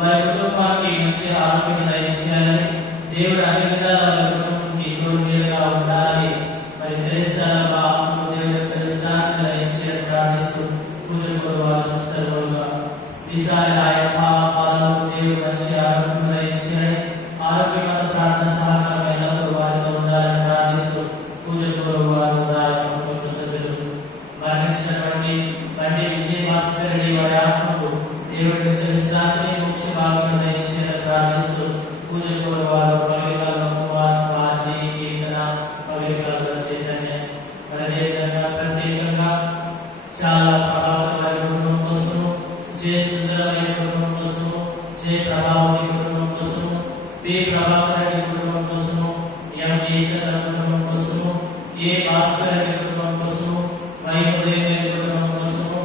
వారి కుటుంబానికి మంచి ఆరోగ్యం దయచేయాలని, దేవుడు అన్ని విధాల తోడు నీళ్ళగా ఉండాలని, మరి తెలుసా దేవుడు తెలుసా దయచేయాలని ప్రార్థిస్తూ పూజ వారు సిస్టర్ ఈసారి ఆయన పాలలో దేవుడు మంచి ఆరోగ్యం దయచేయాలని, ఆరోగ్యమైన ప్రార్థన సహకారం ఎల్లప్పుడూ వారితో ఉండాలని ప్రార్థిస్తూ పూజ వారు సభ్యులు మరణించినటువంటి బండి విజయ భాస్కర్ రెడ్డి వారి ఆత్మకు దేవుడి తెలుస్తాన్ని మోక్ష భాగ్యం దయచేయాలని ప్రార్థిస్తూ పూజ వారు పవిత్రాల వారి కీర్తన పవిత్రాల చైతన్య అదేవిధంగా ప్రత్యేకంగా చాలా ప్రభావితమైన కుటుంబం కోసము, జయ సుందరమైన కుటుంబం కోసము, జయ ప్రభావతి కుటుంబం కోసము, పి ప్రభాకర్ రెడ్డి కుటుంబం కోసము, ఎం ఈశ్వర కుటుంబం కోసము, ఏ భాస్కర్ రెడ్డి కుటుంబం కోసము, వై ఉదయ కుటుంబం కోసము,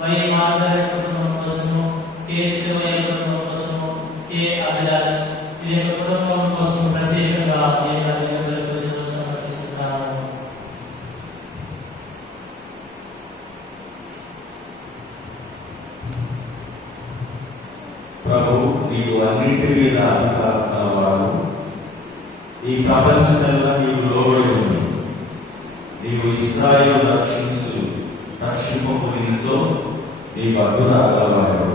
వై మార్గారెడ్డి కుటుంబం కోసము, కే శివయ్య కుటుంబం కోసము, కే అభిలాష్ ఈ కుటుంబం కోసం ప్రత్యేకంగా సమర్పిస్తున్నాము. ప్రభు, నీవు అన్నింటి మీద అధికారం కలవాడు. ఈ ప్రపంచంలో నీవు లోబడి ఉంది. నీవు ఇశ్రాయేలు రక్షింపకునించో నీవు అడ్డురాగలవాడు.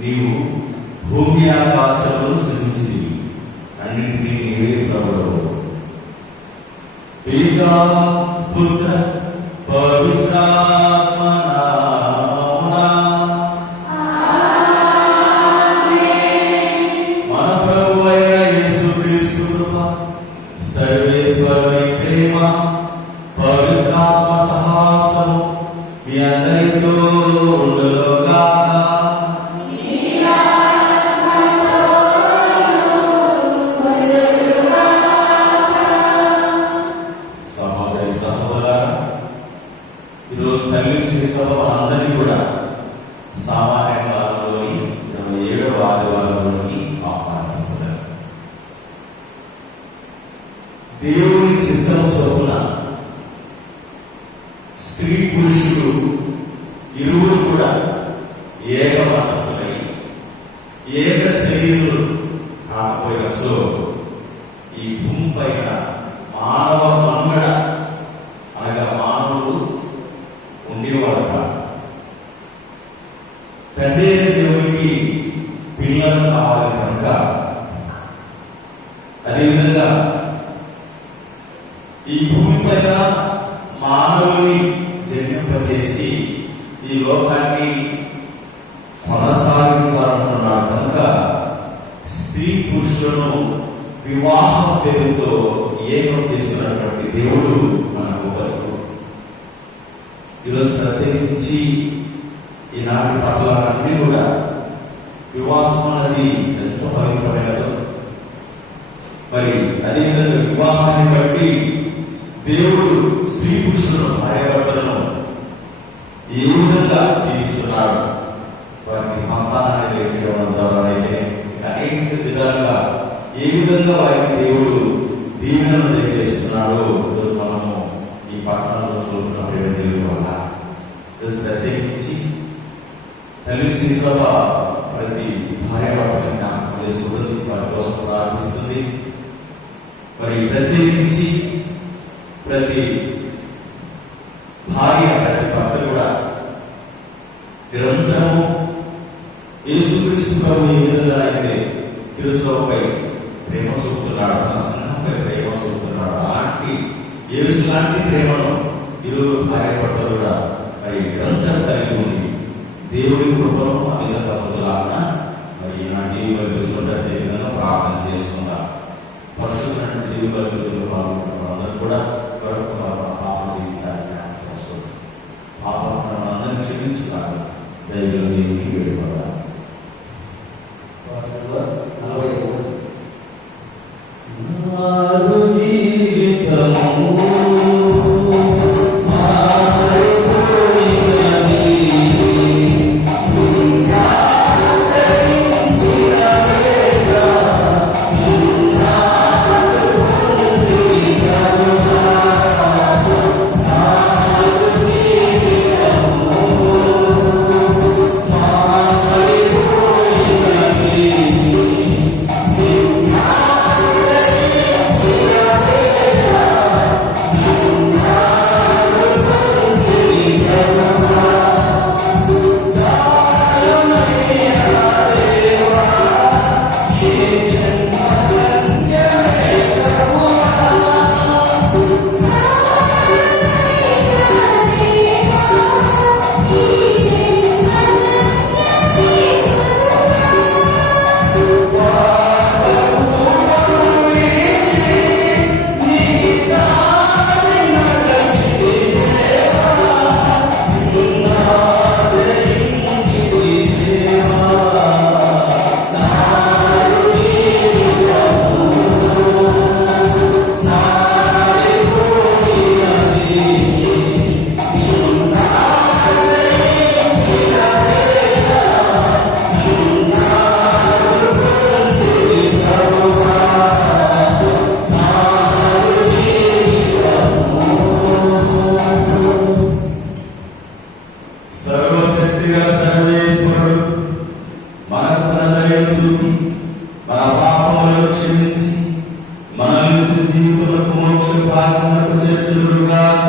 నీవు భూమి ఆకాశాలను సృజించింది, అన్నింటినీ నీవే ప్రభువు. పితా పుత్ర పవిత్రాత్మ మన ప్రభు అయిన యేసుక్రీస్తు కృప, సర్వేశ్వరుని ప్రేమ, పవిత్రాత్మ సహవాసము మీ అందరితో ఉండుగాక. ఈరోజు తల్లి శ్రీ సభ అందరినీ కూడా సామాన్య కాలంలోని 27వ ఆదివారంలోకి ఆహ్వానిస్తున్నారు. దేవుని చిత్తం చొప్పున స్త్రీ పురుషుడు ఇరువురు కూడా ఏక మనస్సులై ఏక శరీరులు కాకపోయినచో ఈ భూమి పైన మానవ మనుగడ అనగా మానవుడు ఉండేవాడు కాదు. తండ్రి దేవునికి పిల్లలు కావాలి కనుక, అదేవిధంగా ఈ భూమి పైన మానవుని జన్మింపజేసి ఈ లోకాన్ని కొనసాగించాలనుకున్నాడు కనుక స్త్రీ పురుషులను వివాహ పేరుతో ఏకం చేసినటువంటి దేవుడు మనకు వరకు. ఈరోజు ప్రత్యేకించి ఈనాటి పట్లన్నీ కూడా వివాహం అనేది ఎంతో పవిత్రమైనదో, మరి అదేవిధంగా వివాహాన్ని బట్టి దేవుడు స్త్రీ పురుషులను భార్యాభర్తలను ఏ విధంగా దీవిస్తున్నాడు, వారికి సంతానాన్ని లేచడం ద్వారా అయితే అనేక విధాలుగా ఏ విధంగా వారికి దేవుడు దీవెనలు దయచేస్తున్నాడో ఈరోజు మనము ఈ పట్టణంలో చూస్తున్న దేవుడి వల్ల. ఈరోజు ప్రత్యేకించి తల్లి శ్రీ సభ ప్రతి భార్యాభర్తలను జ్ఞాపకం చేసుకుంటుంది, వారి కోసం ప్రార్థిస్తుంది. మరి ప్రత్యేకించి ప్రతి భార్య ప్రతి భర్త కూడా నిరంతరము యేసుక్రీస్తు ప్రభు ఏ విధంగా అయితే తిరుసభపై ప్రేమ చూపుతున్నాడు, తన సంఘంపై ప్రేమ చూపుతున్నాడు, అలాంటి యేసు లాంటి ప్రేమను ఇరువురు భార్యాభర్తలు కూడా మరి నిరంతరం కలిగి ఉంది. దేవుడి కృపను ఆ విధంగా పొందాలన్నా మరి ఈనాటి దేవుడి విధంగా ప్రార్థన చేసుకుందాం. పరిశుద్ధమైన దేవుడి పాల్గొంటున్న అందరూ కూడా త్వరగా పాప జీవితాన్ని పాపం అందరినీ క్షమించుతారు. దైవం దేవునికి వేడుకోవాలి. చూపి మన పాపములను క్షమించి మన నిత్య జీవితములకు మోక్ష భాగ్యములకు చేర్చుదురుగాక.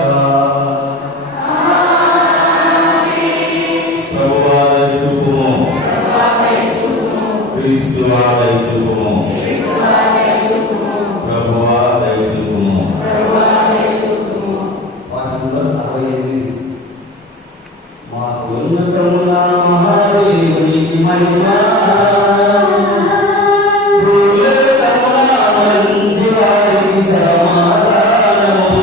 ప్రభువా దయచూపుము, క్రీస్తువా దయచూపుము, ప్రభువా దయచూపుము. పాఠంలో 68 మాకు ఉన్నతముల మహాదేవునికి మహిమ, భూలోకముల మంచి వారికి సమాధానము.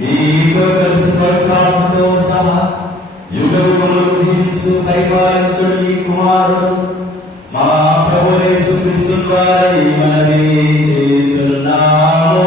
మీతో కలిసి పరితాపంతో సహా యుగ యుగములు జీవించు పరిపాలించు ఈ కుమారుడు మా ప్రభు యేసుక్రీస్తు ద్వారా ఈ మనవి చేయుచున్నాము.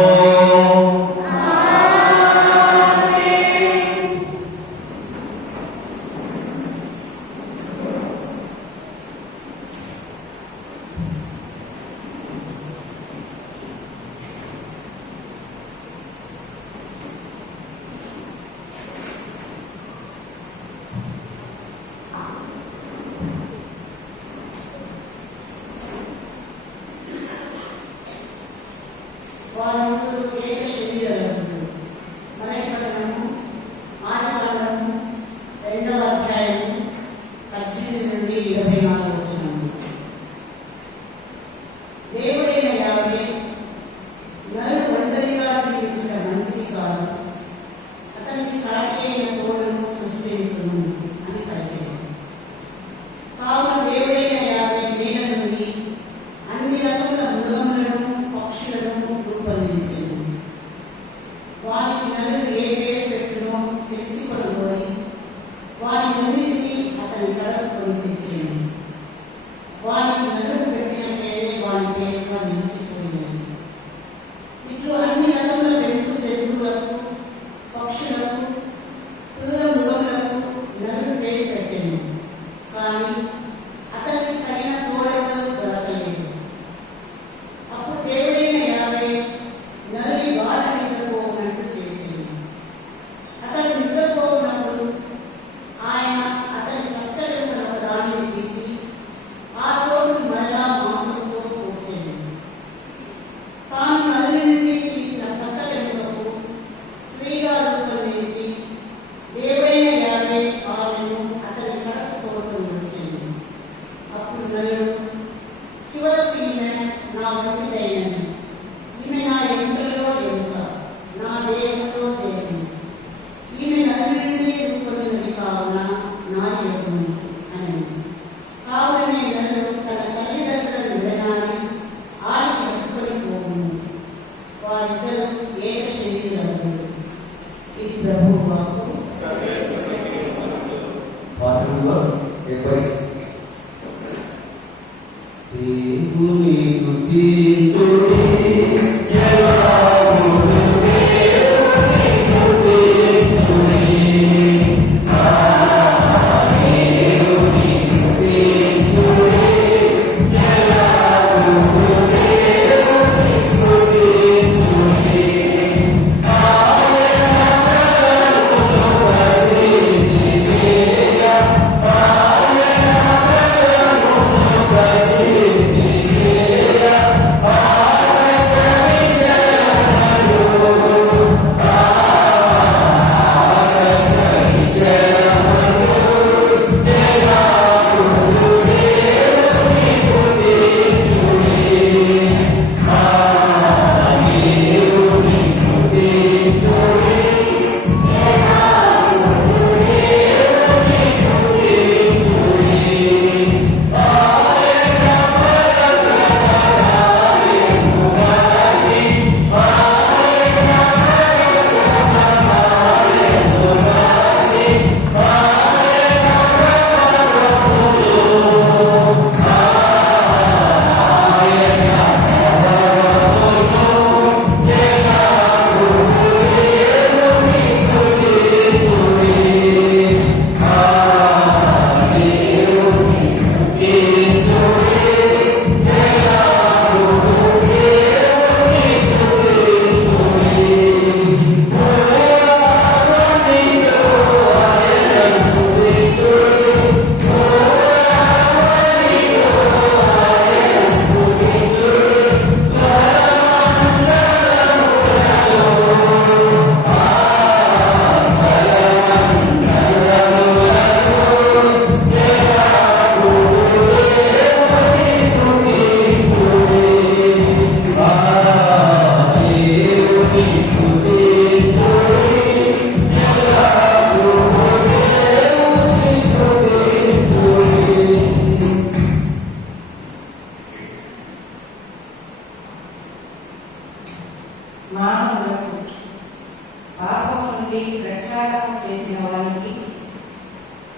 నుండి ప్రక్షాళన చేసిన వారికి,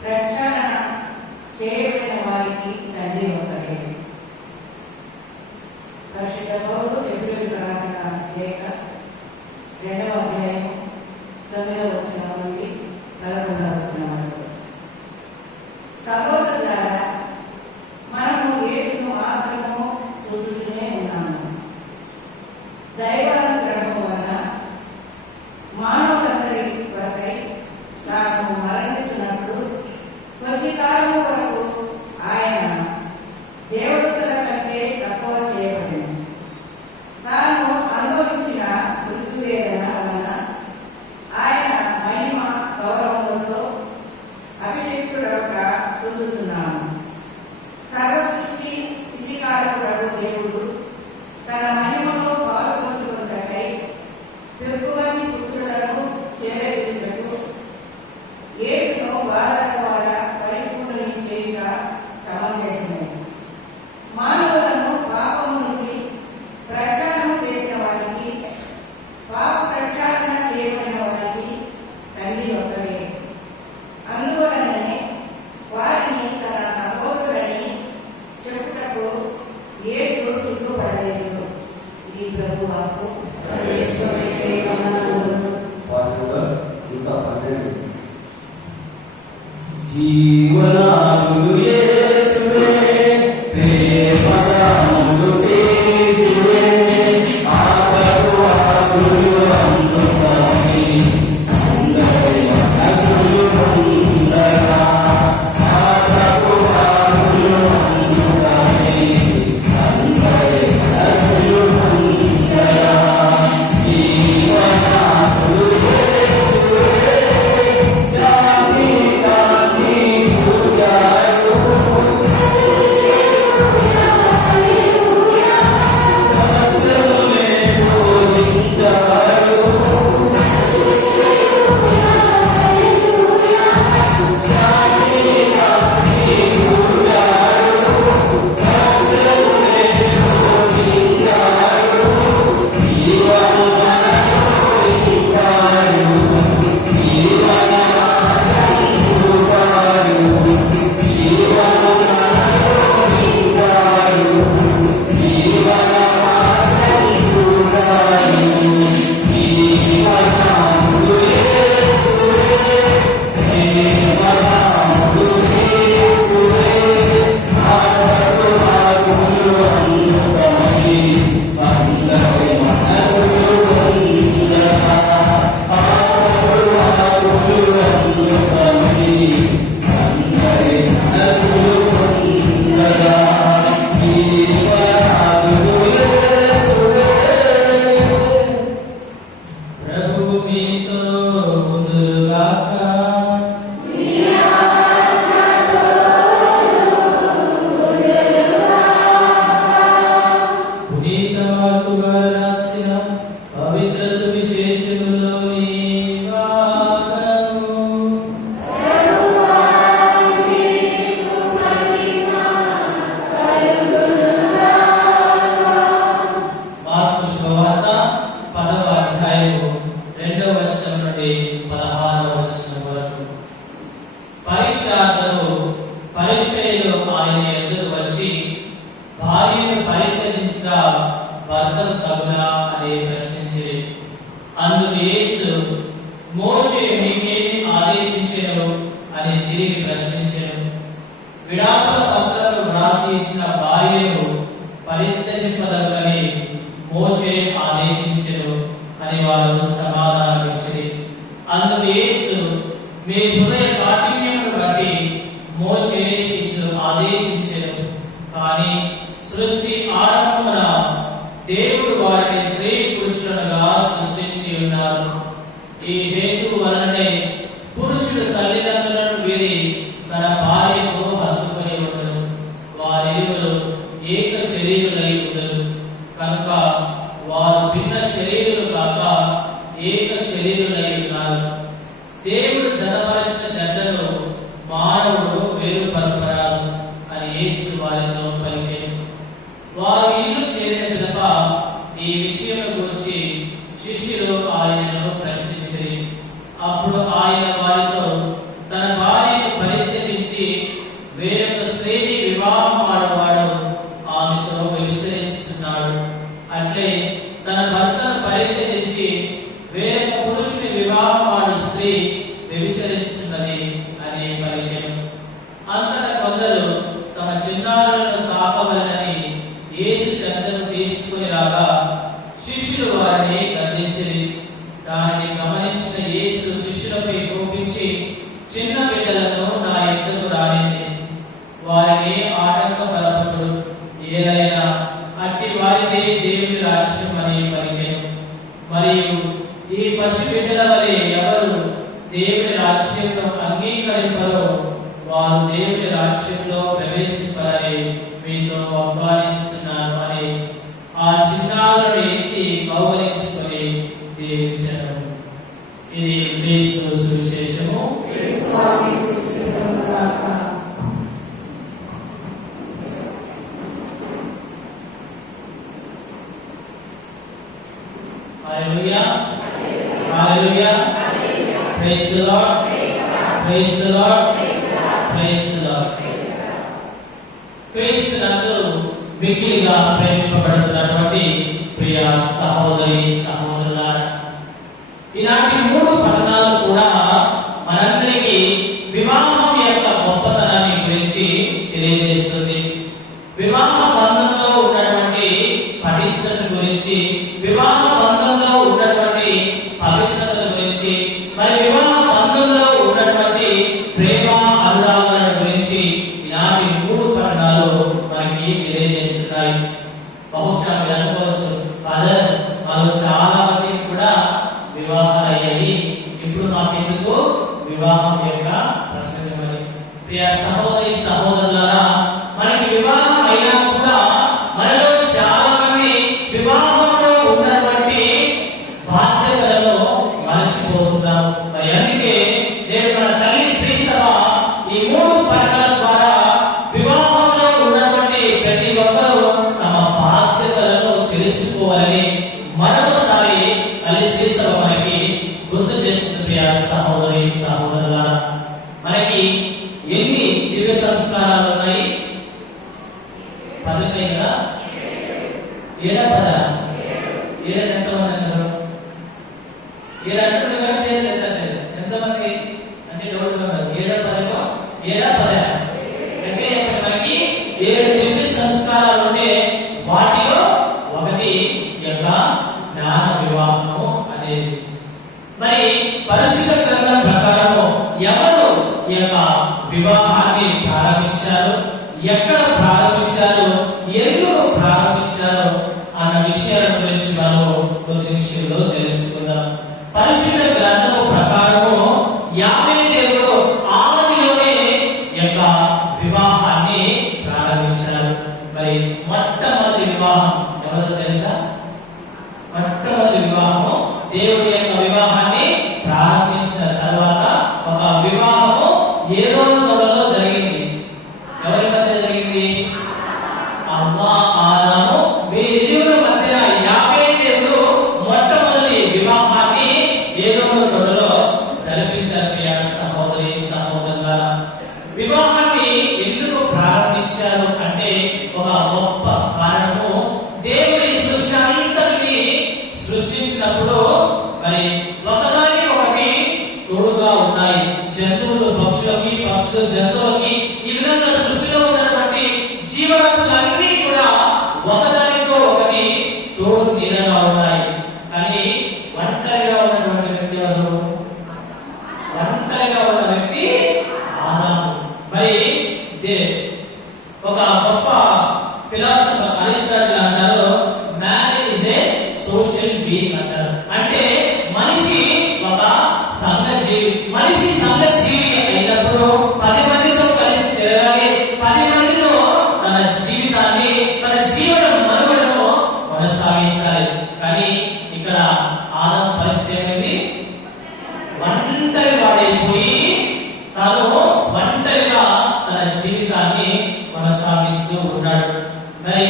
ప్రక్షాళన చేయబడిన వారికి తండ్రి ఒకటే. పరిశుద్ధ పౌలు ఎబ్రేయులకు రాసిన లేఖ 2వ అధ్యాయం 9వ వచనం నుండి 11వ వచనం వరకు. సహోదరులారా, మనము యేసును మాత్రము చూస్తూనే ఉన్నాము. దైవానుగ్రహం వలన మానవులందరి కొరకై తాను మరణించినప్పుడు కొద్ది కాలం వరకు ఆయన దేవదూతల కంటే తక్కువ చేయబడింది. తాను అనుభవించిన మృత్యువేదన వలన ఆయన మహిమ గౌరవములతో అభిషేక్తుడొక చూస్తున్నాము. సర్వ సృష్టి స్థితికారకుడు దేవుడు తన మహిమలో పాల్పంచుకున్నకై పెరుగుమంది పుత్రులను చేరవేయుటకు యేసును బాధల ద్వారా పరిపూర్ణుని చేయుట సమంజసమే. మానవులను పాపము నుండి ప్రక్షాళన చేసిన వారికి, పాప ప్రక్షాళన చేయబడిన వారికి తండ్రి ఒక్కడే. అందువలననే వారిని తన సహోదరులని చెప్పుటకు యేసు సిగ్గుపడలేదు. ఇది ప్రభు వాక్కు. జీవనాడు యేసువే, ప్రేమసాముడు యేసువే, ఆపరు ఆకులు అందుకొని అందరి మనసులు పొందగా, ఆపరు ఆకులు అందుకొని అందరి మనసులు పొందగా. జీవనాడు యేసువే, జాతి కాని పూజారు, సత్యములే బోధించారు, జాతి కాని పూజారు, సత్యములే బోధించారు, జీవము మనోరించారు, జీవన మార్గం చూపారు, జీవము మనోరించారు, జీవన మార్గం చూపారు. జీవనాడు యేసువే, ప్రేమనాడు యేసువే, ఆపరు ఆకులు అందుకొని అందరి మనసులు పొందగా, ఆపరు ఆకులు అందుకొని అందరి మనసులు పొందగా. జీవనాడు యేసువే. ప్రభువు మీతో ఉండుగాక. పునీత మార్కు గారు రాసిన పవిత్ర సువిశేషములోని భాగము. మార్కు శుభవార్త 10వ అధ్యాయము 2వ వచనం నుండి 16వ వచనం వరకు. పరీక్షార్థులు పరిచయులు ఆయన ఎదురు వచ్చి, భార్యను పరిత్యజించుట భర్తకు తగునా అని ప్రశ్నించిరి. అందుకు యేసు, మోషే మీకేమి ఆదేశించెను అని తిరిగి ప్రశ్నించెను. విడాకుల పత్రాలు వ్రాసి ఇచ్చిన భార్యను పరిత్యజింపదగని మోషే ఆదేశించెను అని వారు సమాధానమిచ్చిరి. అందుకు యేసు, మీ హృదయ కాఠిన్యమును బట్టి మోషే ఇట్లు ఆదేశించెను, కానీ సృష్టి ఆరంభమున దేవుడు వారిని స్త్రీ పురుషులుగా సృష్టించి ఉన్నారు. ఈ హేతువు వలననే పురుషుడు తల్లిదండ్రులను వీడి తన భార్యకు హత్తుకొని ఉండను, వారిరువురు ఏక శరీరులై ఉండరు. కనుక వారు భిన్న శరీరులు కాక ఏక శరీరులై ఉన్నారు. దేవుడు జతపరచిన జంటను మానవుడు వేరుపరపరాదు అని యేసు వారితో పలికెను. వారు ఇల్లు చేరిన పిదప ఈ విషయం గురించి శిష్యులు ఆయనను ప్రశ్నించిరి. అప్పుడు ఆయన వారితో, తన భార్యను పరిత్యజించి వేరొక స్త్రీని వివాహం ఆడవాడు ఆమెతో వ్యభిచరించుచున్నాడు. అట్లే తన భర్తను పరిత్యజించి వేరొక పురుషుని వివాహం ఆడు స్త్రీ వ్యభిచరించుచున్నది అని పలికెను. అంతట కొందరు తమ చిన్నారులను తాకవలెనని యేసు చెంతను తీసుకుని రాగా శిష్యులు వారిని గద్దించిరి. దానిని గమనించిన యేసు శిష్యులపై కోపించి, చిన్న బిడ్డలను నా యొద్దకు రానింది, వారిని ఆటంకపరపకుడు, ఏదైనా అట్టి వారిదే దేవుని రాజ్యం అని పలికెను. మరియు ఈ పసి బిడ్డల వలె ఎవరు దేవుని రాజ్యంలో అంగీకరింపరో వారు దేవుని రాజ్యంలో ప్రవేశింపరని మీతో ఆహ్వానించుచున్నాను అని ఆ చిన్నారులను ఎత్తి కౌగిలించుకొని దీవించారు. ఇది క్రీస్తు సువిశేషము. Hallelujah. Hallelujah. Praise the Lord. Praise the Lord. Praise the Lord. క్రీస్తు నందు మిక్కిలిగా ప్రేమింపబడుతున్నటువంటి ప్రియ సహోదరి సహోదరులారా, ఈనాటి 3 పట్టణాలు కూడా మనందరికీ వివాహం యొక్క గొప్పతనాన్ని గురించి తెలియజేస్తుంది. వివాహ బంధంలో ఉన్నటువంటి పటిష్టత గురించి, వివాహ బంధంలో ఉన్నటువంటి పవిత్రత గురించి, మరి వివాహ బంధంలో ఉన్నటువంటి ప్రేమ అనురాగాల గురించి ఈనాటి 3 పట్టణాలు మనకి తెలియజేస్తున్నాయి. బహుశా మీరు అనుకోవచ్చు, ఫాదర్ వాళ్ళు చాలా మంది కూడా వివాహాలు అయ్యాయి, ఇప్పుడు మాకెందుకు వివాహం యొక్క ప్రసంగం అని. ప్రియ సహోదరి సహోదరులారా, మనకి వివాహం అయినా కూడా మనలో చాలా మంది వివాహంలో ఉన్నటువంటి బాధ్యతలను మరచిపోతున్నాం. మరి అందుకే నేను మన తల్లి శ్రీ సభ ఈ 3 పట్టణాల ద్వారా వివాహంలో ఉన్నటువంటి ప్రతి ఒక్కరూ తమ బాధ్యతలను తెలుసుకోవాలని మరొకసారి తల్లి శ్రీ సభ మనకి గుర్తు చేస్తుంది. ప్రియ సహోదరి సహోదరులారా, మనకి ఎన్ని దివ్య సంస్కారాలు ఉన్నాయి? 10 కదా? 7 ఎంతమంది అన్నారు? 7 అంటున్నారు కానీ చేయలేదు ఎంతమంది అంటే డౌట్ ఉన్నారు. 7 అంటే మనకి 7 దివ్య సంస్కారాలు ఉంటే వాటిలో ఒకటి యొక్క జ్ఞాన వివాహము అనేది. మరి పరిశుద్ధ గ్రంథం ప్రకారము ఎవరు ఈ యొక్క వివాహాన్ని ప్రారంభించారు, ఎక్కడ ప్రారంభించారు, ఎందుకు ప్రారంభించారు అన్న విషయాల గురించి మనం కొద్ది నిమిషంలో తెలుసుకుందాం. పరిశుద్ధ గ్రంథము ప్రకారము యావే దేవుడు ఆదిలోనే యొక్క వివాహాన్ని ప్రారంభించారు. మరి మొట్టమొదటి వివాహం ఎవరితో తెలుసా? మొట్టమొదటి వివాహము దేవుడి యొక్క వివాహాన్ని ప్రారంభించిన తర్వాత ఒక వివాహము ఏదో తొడలో జరిగింది. ఎవరి మధ్య జరిగింది? అవ్వ ఆదాము వీరిరువురి మధ్య యావే దేవుడు మొట్టమొదటి వివాహాన్ని ఏదో తొడలో జరిపించారు. ప్రియ సహోదరి సహోదరులారా, వివాహాన్ని ఎందుకు ప్రారంభించారు అంటే ఒక గొప్ప కారణము, దేవుడి సృష్టి అంతటిని సృష్టించినప్పుడు మరి ఒకదానికి ఒకటి తోడుగా ఉన్నాయి. జంతువులు పక్షులకి, పక్షులు జంతువులకి, ఈ విధంగా సృష్టిలో ఉన్నటువంటి జీవరాశులన్నీ కూడా ఒకదానితో ఒకటి తోడు నీడగా ఉన్నాయి. కానీ ఒంటరిగా ఉన్నటువంటి వ్యక్తి ఎవరు? ఒంటరిగా ఉన్న వ్యక్తి ఆదాము. మరి ఒక గొప్ప ఫిలాసఫర్ అరిస్టాటిల్ అంటారు, man is a social being అంటారు. అంటే మనిషి ఒక సంఘ జీవి. మనిషి సంఘ జీవి అయినప్పుడు 10 మందితో కలిసి తిరగాలి, 10 మందితో తన జీవితాన్ని, తన జీవన మనుగడను కొనసాగించాలి. కానీ ఇక్కడ ఆదాము పరిస్థితి ఏమైంది? ఒంటరి వాడైపోయి తాను ఒంటరిగా తన జీవితాన్ని కొనసాగిస్తూ ఉన్నాడు. మరి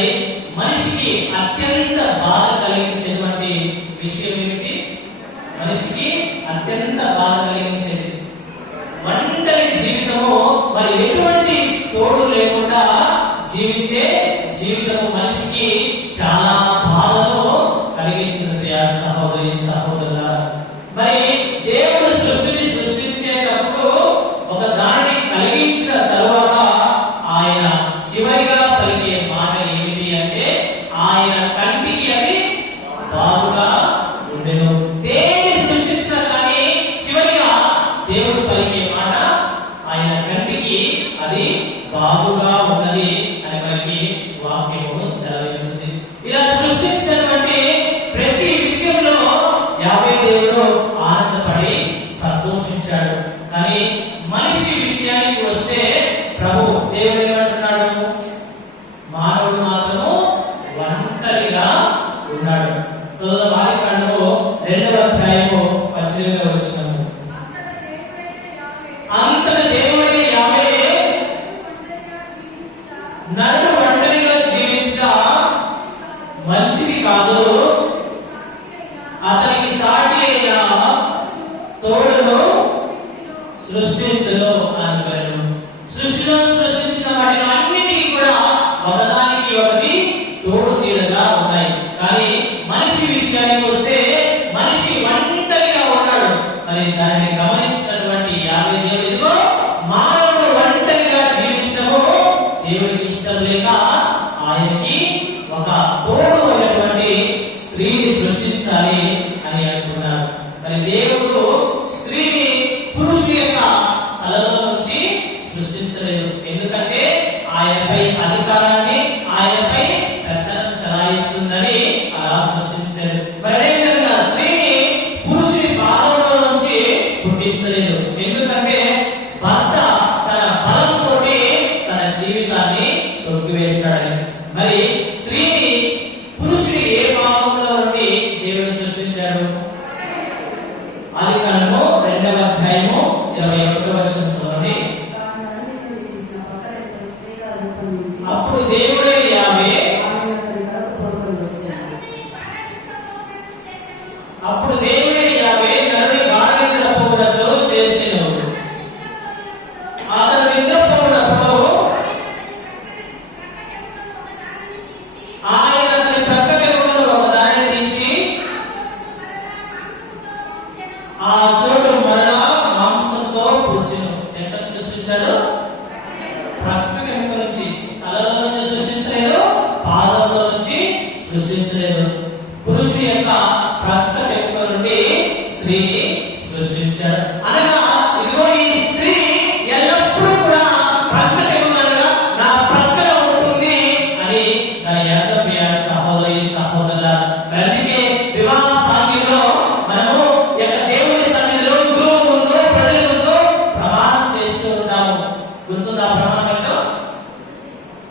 మనిషికి అత్యంత బాధ కలిగించేటువంటి విషయం ఏమిటి? మనిషికి అత్యంత బాధ కలిగించేది. ఒంటరి జీవితము మరి ఎటువంటి తోడు లేకుండా జీవించే జీవితము మనిషికి చాలా బాధను కలిగిస్తుంది. ఆ సహోదరి సహోదరులారా, మరి దేవుడు సృష్టించేటప్పుడు ఒక దానిని కలిగించిన తరువాత ఆయన చివరిగా పలికే మాట ఏమిటి అంటే ఆయన కంటికి అది బాగుగా ఉండెను. దేన్ని సృష్టించినా కానీ చివరిగా దేవుడు పలికే మాట ఆయన కంటికి అది బాగుగా ఉన్నది అని మనకి వాక్యము సెలవిస్తుంది. ఇలా సృష్టించినటువంటి ప్రతి విషయంలో యావే దేవుడు ఆనందపడి సంతోషించాడు. కానీ మనిషి విషయానికి వస్తే ప్రభు దేవుడు ఏమంటున్నాడు? మానవుడు మాత్రము ఒంటరిగా ఉన్నాడు. ఆదికాండము 2వ అధ్యాయము 18వ వచనము. అంతట దేవుడైన యావే నన్ను ఒంటరిగా జీవించట మంచిది కాదు, అతనికి సాటి అయిన తోడును సృష్టించును అనుకొనెను. సృష్టిలో సృష్టించిన వాటిని అన్నిటికీ కూడా ఒకదానికి ఒకటి తోడు నీడగా ఉన్నాయి. కానీ మనిషి విషయానికి వస్తే మనిషి ఒంటరిగా ఉన్నాడు. మరి దాన్ని గమనించినటువంటి యావే దేవుడు ఇదిగో మానవుడు ఒంటరిగా జీవించడము దేవుడికి ఇష్టం లేక ఆయనకి ఒక తోడు అయినటువంటి స్త్రీని సృష్టించాలి అని అనుకున్నారు. మరి దేవుడు స్త్రీని పురుషుని యొక్క తలలో నుంచి సృష్టించలేదు. ఎందుకంటే ఆయనపై అధికారాన్ని, ఆయనపై పెత్తనం చలాయిస్తుందని అలా సృష్టించలేదు. మరి అదేవిధంగా స్త్రీని పురుషుని పాదంలో నుంచి పుట్టించలేదు. ఎందుకంటే భర్త తన బలంతో తన జీవితాన్ని తొక్కివేస్తాడని. మరి స్త్రీని పురుషుని ఏ భాగంలో నుండి దేవుడు సృష్టించాడు? ఆదికాండము 2వ అధ్యాయము 21వ వచనం చదవండి. అప్పుడు దేవుడే యావే నరుని గాఢ నిద్రపోవునట్లు చేసెను. అతడు నిద్రపోవునప్పుడు ఆయన అతని ప్రక్క వెనుకను ఒకదాన్ని తీసి ఆ చోటు మరలా మాంసంతో పూడ్చెను. ఎక్కడ సృష్టించాడు? ప్రక్క వెనుక నుంచి. తలలో నుంచి సృష్టించలేదు, పాదంలో నుంచి సృష్టించలేదు. పురుషుని యొక్క ప్రక్క వెనుక నుండి స్త్రీని సృష్టించాడు. అనగా ఇదిగో ఈ స్త్రీ ఎల్లప్పుడూ కూడా ప్రక్క వెనుకగా నా ప్రక్కన ఉంటుంది అని దాని అర్థం. సహోదరి సహోదరుల, అందుకే వివాహ సాంఘ్యంలో మనము దేవుని సన్నిధిలో గురువు ముందు, ప్రజల ముందు ప్రమాణం చేస్తూ ఉంటాము. గుర్తుందా ప్రమాణం ఏంటో?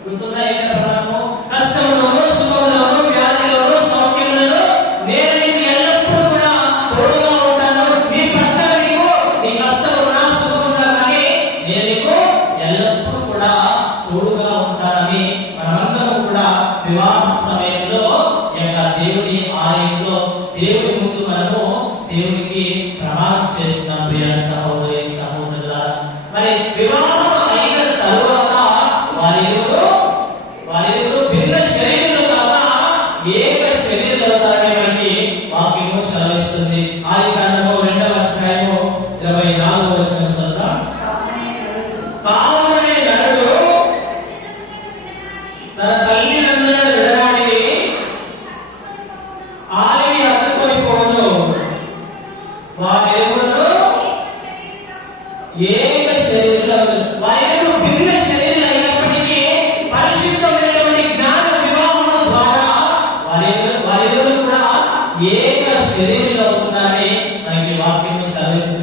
గుర్తుందా ఏంటో ప్రమాణము? కష్టంలోను, సుఖంలోను, వ్యాధిలోను, సౌఖ్యంలోను నేను నీకు ఎల్లప్పుడూ కూడా తోడుగా ఉంటాను. నీ పక్కన నీకు నీ కష్టం ఉన్నా సుఖం ఉన్నా కానీ నేను నీకు ఎల్లప్పుడూ కూడా తోడుగా ఉంటానని మనమందరం కూడా వివాహ సమయంలో దేవుని ఆలయంలో దేవుని ముందు మనము దేవునికి ప్రమాణం చేస్తున్నాం. ప్రియ సహోదరి సహోదరుల, మరి వివాహం అయిన తరువాత వారిరువురు భిన్న శరీరులు కాక ఏక శరీరులు అవుతారని మనకి వాక్యము సెలవిస్తుంది. ఆదికాండము 2వ అధ్యాయము 24వ వచనం చదువుతాం. కావున నరుడు తన తల్లిదండ్రులను విడనాడి ఆలిని హత్తుకొని పోను. వారిరువురు ఏక శరీరులు. వారిరువురు భిన్న శరీరులు అయినప్పటికీ పరిశుద్ధమైనటువంటి జ్ఞాన వివాహము ద్వారా వారిరువురు కూడా ఏక శరీరులు అవుతున్నారని మనకి వాక్యము సెలవిస్తుంది.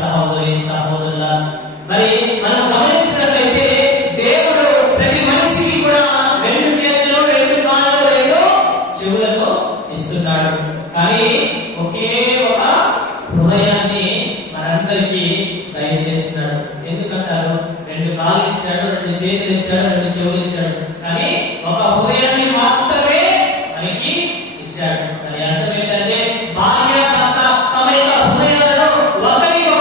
సహోదరి సహోదరుల, మరి మనం గమనించినట్లయితే దేవుడు ప్రతి మనిషికి కూడా 2 చేతులు, 2 కాళ్ళు, 2 చెవులను ఇస్తున్నాడు. కానీ ఒకే ఒక హృదయాన్ని మనందరికీ దయచేస్తున్నాడు. ఎందుకంటారు? 2 కాళ్ళు ఇచ్చాడు, 2 చేతులు ఇచ్చాడు, 2 చెవులు ఇచ్చాడు, కానీ ఒక హృదయాన్ని మాత్రమే మనకి ఇచ్చాడు. దాని అర్థం ఏంటంటే భార్య భర్త తమ యొక్క హృదయాలను ఒకరికి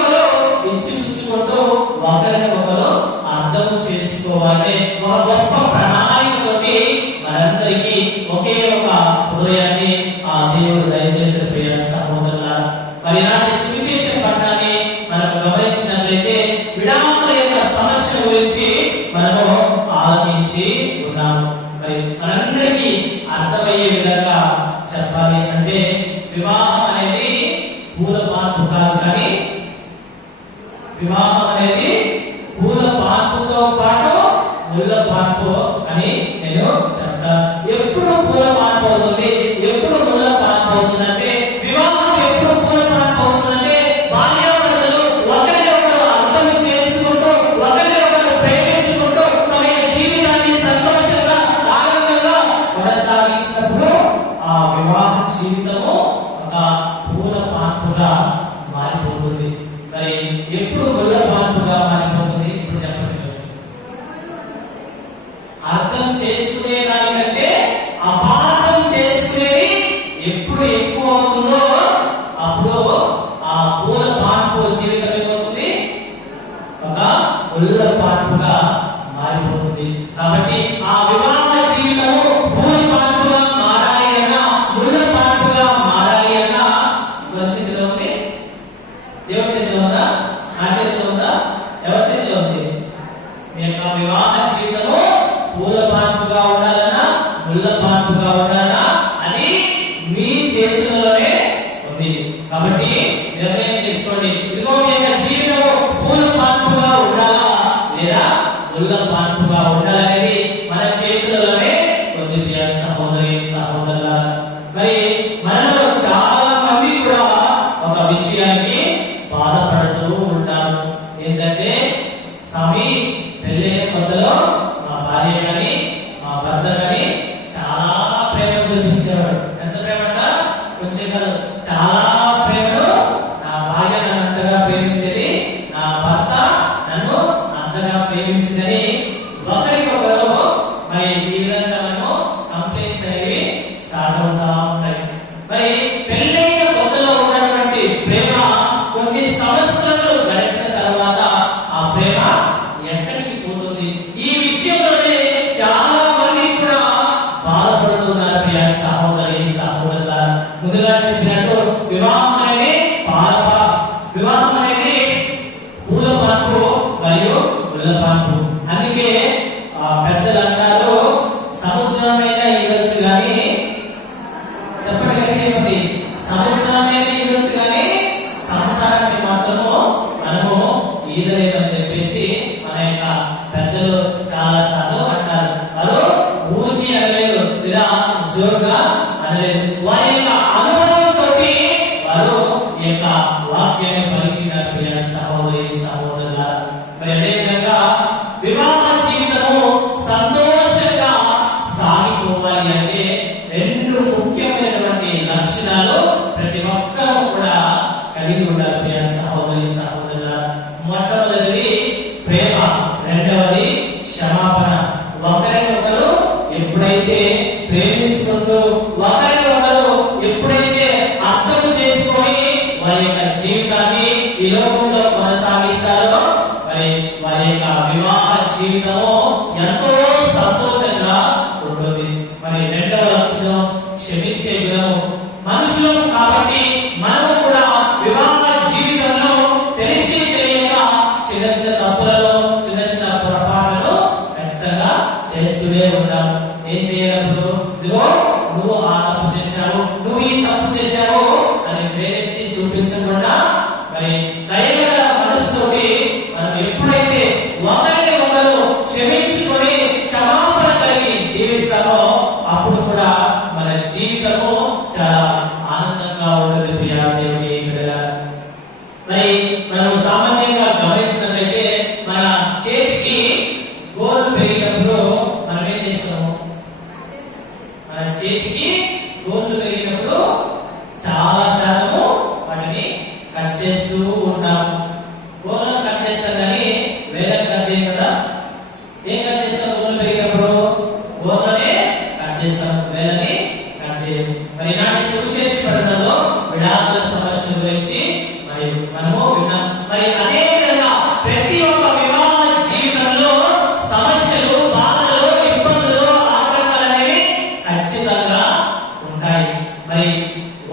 మనం గమనించినట్లయితే విడాకుల యొక్క సమస్య గురించి మనము ఆలోచించి ఉన్నాము. మరి మనందరికీ అర్థమయ్యే విధంగా చెప్పాలి అంటే వివాహం అనేది పూల పాన్పు కాదు, కానీ వివాహం అనేది పూల పాన్పుతో పాటు ముళ్ళ పాన్పు అని నేను చెప్తాను. ఎప్పుడు పూల పాన్పు అవుతుంది, ఎప్పుడు ముళ్ళ పాన్పు అవుతుందంటే వివాహం ఎప్పుడు పూల పాన్పు అవుతుందంటే భార్యాభర్తలు ఒకరినొకరు అర్థం చేసుకుంటూ ఒకరినొకరు ప్రేమించుకుంటూ తమ జీవితాన్ని సంతోషంగా ఆనందంగా కొనసాగించినప్పుడు ఆ వివాహ జీవితము ఒక పూల పాన్పుగా మారిపోతుంది. మరి ఎప్పుడు ముళ్ళ పాన్పుగా మారిపోతుంది ఇప్పుడు చెప్పండి. అర్థం చేసుకునే దానికంటే అపార్థం చేసుకునేది ఎప్పుడు ఎక్కువ అవుతుందో అప్పుడు ఆ పూల పాన్పు జీవితం ఏమవుతుంది, ఒక ముళ్ళ పాన్పుగా మారిపోతుంది. కాబట్టి ఆ వివాహ జీవితము పూల పాన్పుగా మారాలి అన్నా ముళ్ళ పాన్పుగా మారాలి అన్నా ఎవరి చేతిలో ఉంది? దేవుడి చేతిలో ఉందా? నా చేతిలో ఉందా? ఎవరి చేతిలో ఉంది? మీ యొక్క వివాహ జీవితము పూల పాన్పుగా ఉండాలన్నా ముళ్ళ పాన్పుగా ఉండాలన్నా అది మీ చేతుల్లోనే ఉంది. కాబట్టి నిర్ణయం తీసుకోండి. ఇదిగో మీ యొక్క జీవితము పూల పాన్పుగా ఉండాలా లేదా ముళ్ళ పాన్పుగా ఉండాలనేది మన చేతుల్లోనే ఉంది. ప్రియ సహోదరి సహోదరులారా, మరి మనలో చాలా మంది కూడా ఒక విషయానికి బాధపడుతూ ఉంటారు. ఏంటంటే స్వామి పెళ్ళైన కొత్తలో మా భార్య కానీ మా భర్త కానీ చాలా ప్రేమ చూపించేవాడు. ఎంత ప్రేమ అంట? కొంచెం కాదు, చాలా ప్రేమను. నా భార్య నన్ను అంతగా ప్రేమించేది, నా భర్త నన్ను అంతగా ప్రేమించిందని ఒకరికొకరు మరి ఈ విధంగా మనము కంప్లైంట్స్ అనేవి స్టార్ట్ అవుతా ఉంటాయి. మరి పెళ్ళైన కొత్తలో ఉన్నటువంటి ప్రేమ కొన్ని సంవత్సరాలు గడిచిన తర్వాత ఆ ప్రేమ ఎక్కడికి పోతుంది? ఈ విషయంలోనే చాలా మంది కూడా బాధపడుతున్నారు. ప్రియ సహోదరి సహోదరులారా, ముందుగా చెప్పినట్టు వివాహం అనేది వివాహం అనేది పూల పాన్పు మరియు ముళ్ళ పాన్పు. అందుకే పెద్దలు అంటారు సముద్రం మీద ఈదొచ్చు కానీ చెప్పండి, సముద్రం మీద ఈదొచ్చు కానీ సంసారాన్ని మాత్రము మనము ఈదలేమని చెప్పేసి మన యొక్క పెద్దలు చాలా సార్లు అంటారు. వారు ఊరికి అనలేదు, లేదా జోరుగా అనలేదు, వారి యొక్క అనుభవంతో వారు ఈ యొక్క వాక్యాన్ని పలికినారు. ప్రియ సహోదరి సహోదరులారా, మరి అదేవిధంగా వివాహ జీవితము సంతోషంగా సాగిపోవాలి అంటే రెండు ముఖ్యమైనటువంటి లక్షణాలు ప్రతి ఒక్కరూ కూడా కలిగి ఉండాలి. ప్రియ సహోదరి సహోదరులారా, మొట్టమొదటిది ప్రేమ, రెండవది క్షమాపణ. ఒకరినొకరు ఎప్పుడైతే ప్రేమించుకుంటూ ఒకరినొకరు ఎప్పుడైతే అర్థం చేసుకొని వారి యొక్క జీవితాన్ని ఈ లోకంలో కొనసాగిస్తారో మరి వారి యొక్క వివాహ జీవితము ఎంతో సంతోషంగా ఉంటుంది. మరి రెండవ లక్షణం క్షమించే గుణము. మనుషులు కాబట్టి మనము కూడా వివాహ జీవితంలో తెలిసి తెలియక చిన్న చిన్న తప్పులలో చిన్న చిన్న పొరపాట్లను ఖచ్చితంగా చేస్తూనే ఉంటాం. ఏం చేయాలప్పుడు ఇదిగో నువ్వు ఆ తప్పు చేశావు, నువ్వు ఈ తప్పు చేశావు అని వేరెత్తి చూపించకుండా మరి దయగల మనసుతోటి మనం ఎప్పుడైతే ఒకరిని ఒకరు క్షమించుకొని క్షమాపణ కలిగి జీవిస్తామో అప్పుడు కూడా మన జీవితము చాలా ఆనందంగా ఉంటుంది. ప్రియ దేవుని బిడ్డలారా, మరి మనం సామాన్యంగా గమనించినట్లయితే మన చేతికి గోర్లు పెరిగినప్పుడు మనం ఏం చేస్తాము? మన చేతికి గోర్లు పెరిగినప్పుడు చాలా శాతము వాటిని కట్ చేస్తూ ఉంటాము. గోర్లను కట్ చేస్తాం కానీ వేలను కట్ చేయం కదా. ఏం కట్ చేస్తాం? గోర్లు పెరిగినప్పుడు గోర్లనే కట్ చేస్తాం, వేలని కట్ చేయం. మరి నాటి సువిశేష పట్టణంలో విడాకుల సమస్య గురించి మరి మనము విన్నాం. మరి అదే విధంగా ప్రతి ఒక్క వివాహ జీవితంలో సమస్యలు, బాధలు, ఇబ్బందులు, ఆటంకాలు అనేవి ఖచ్చితంగా ఉంటాయి. మరి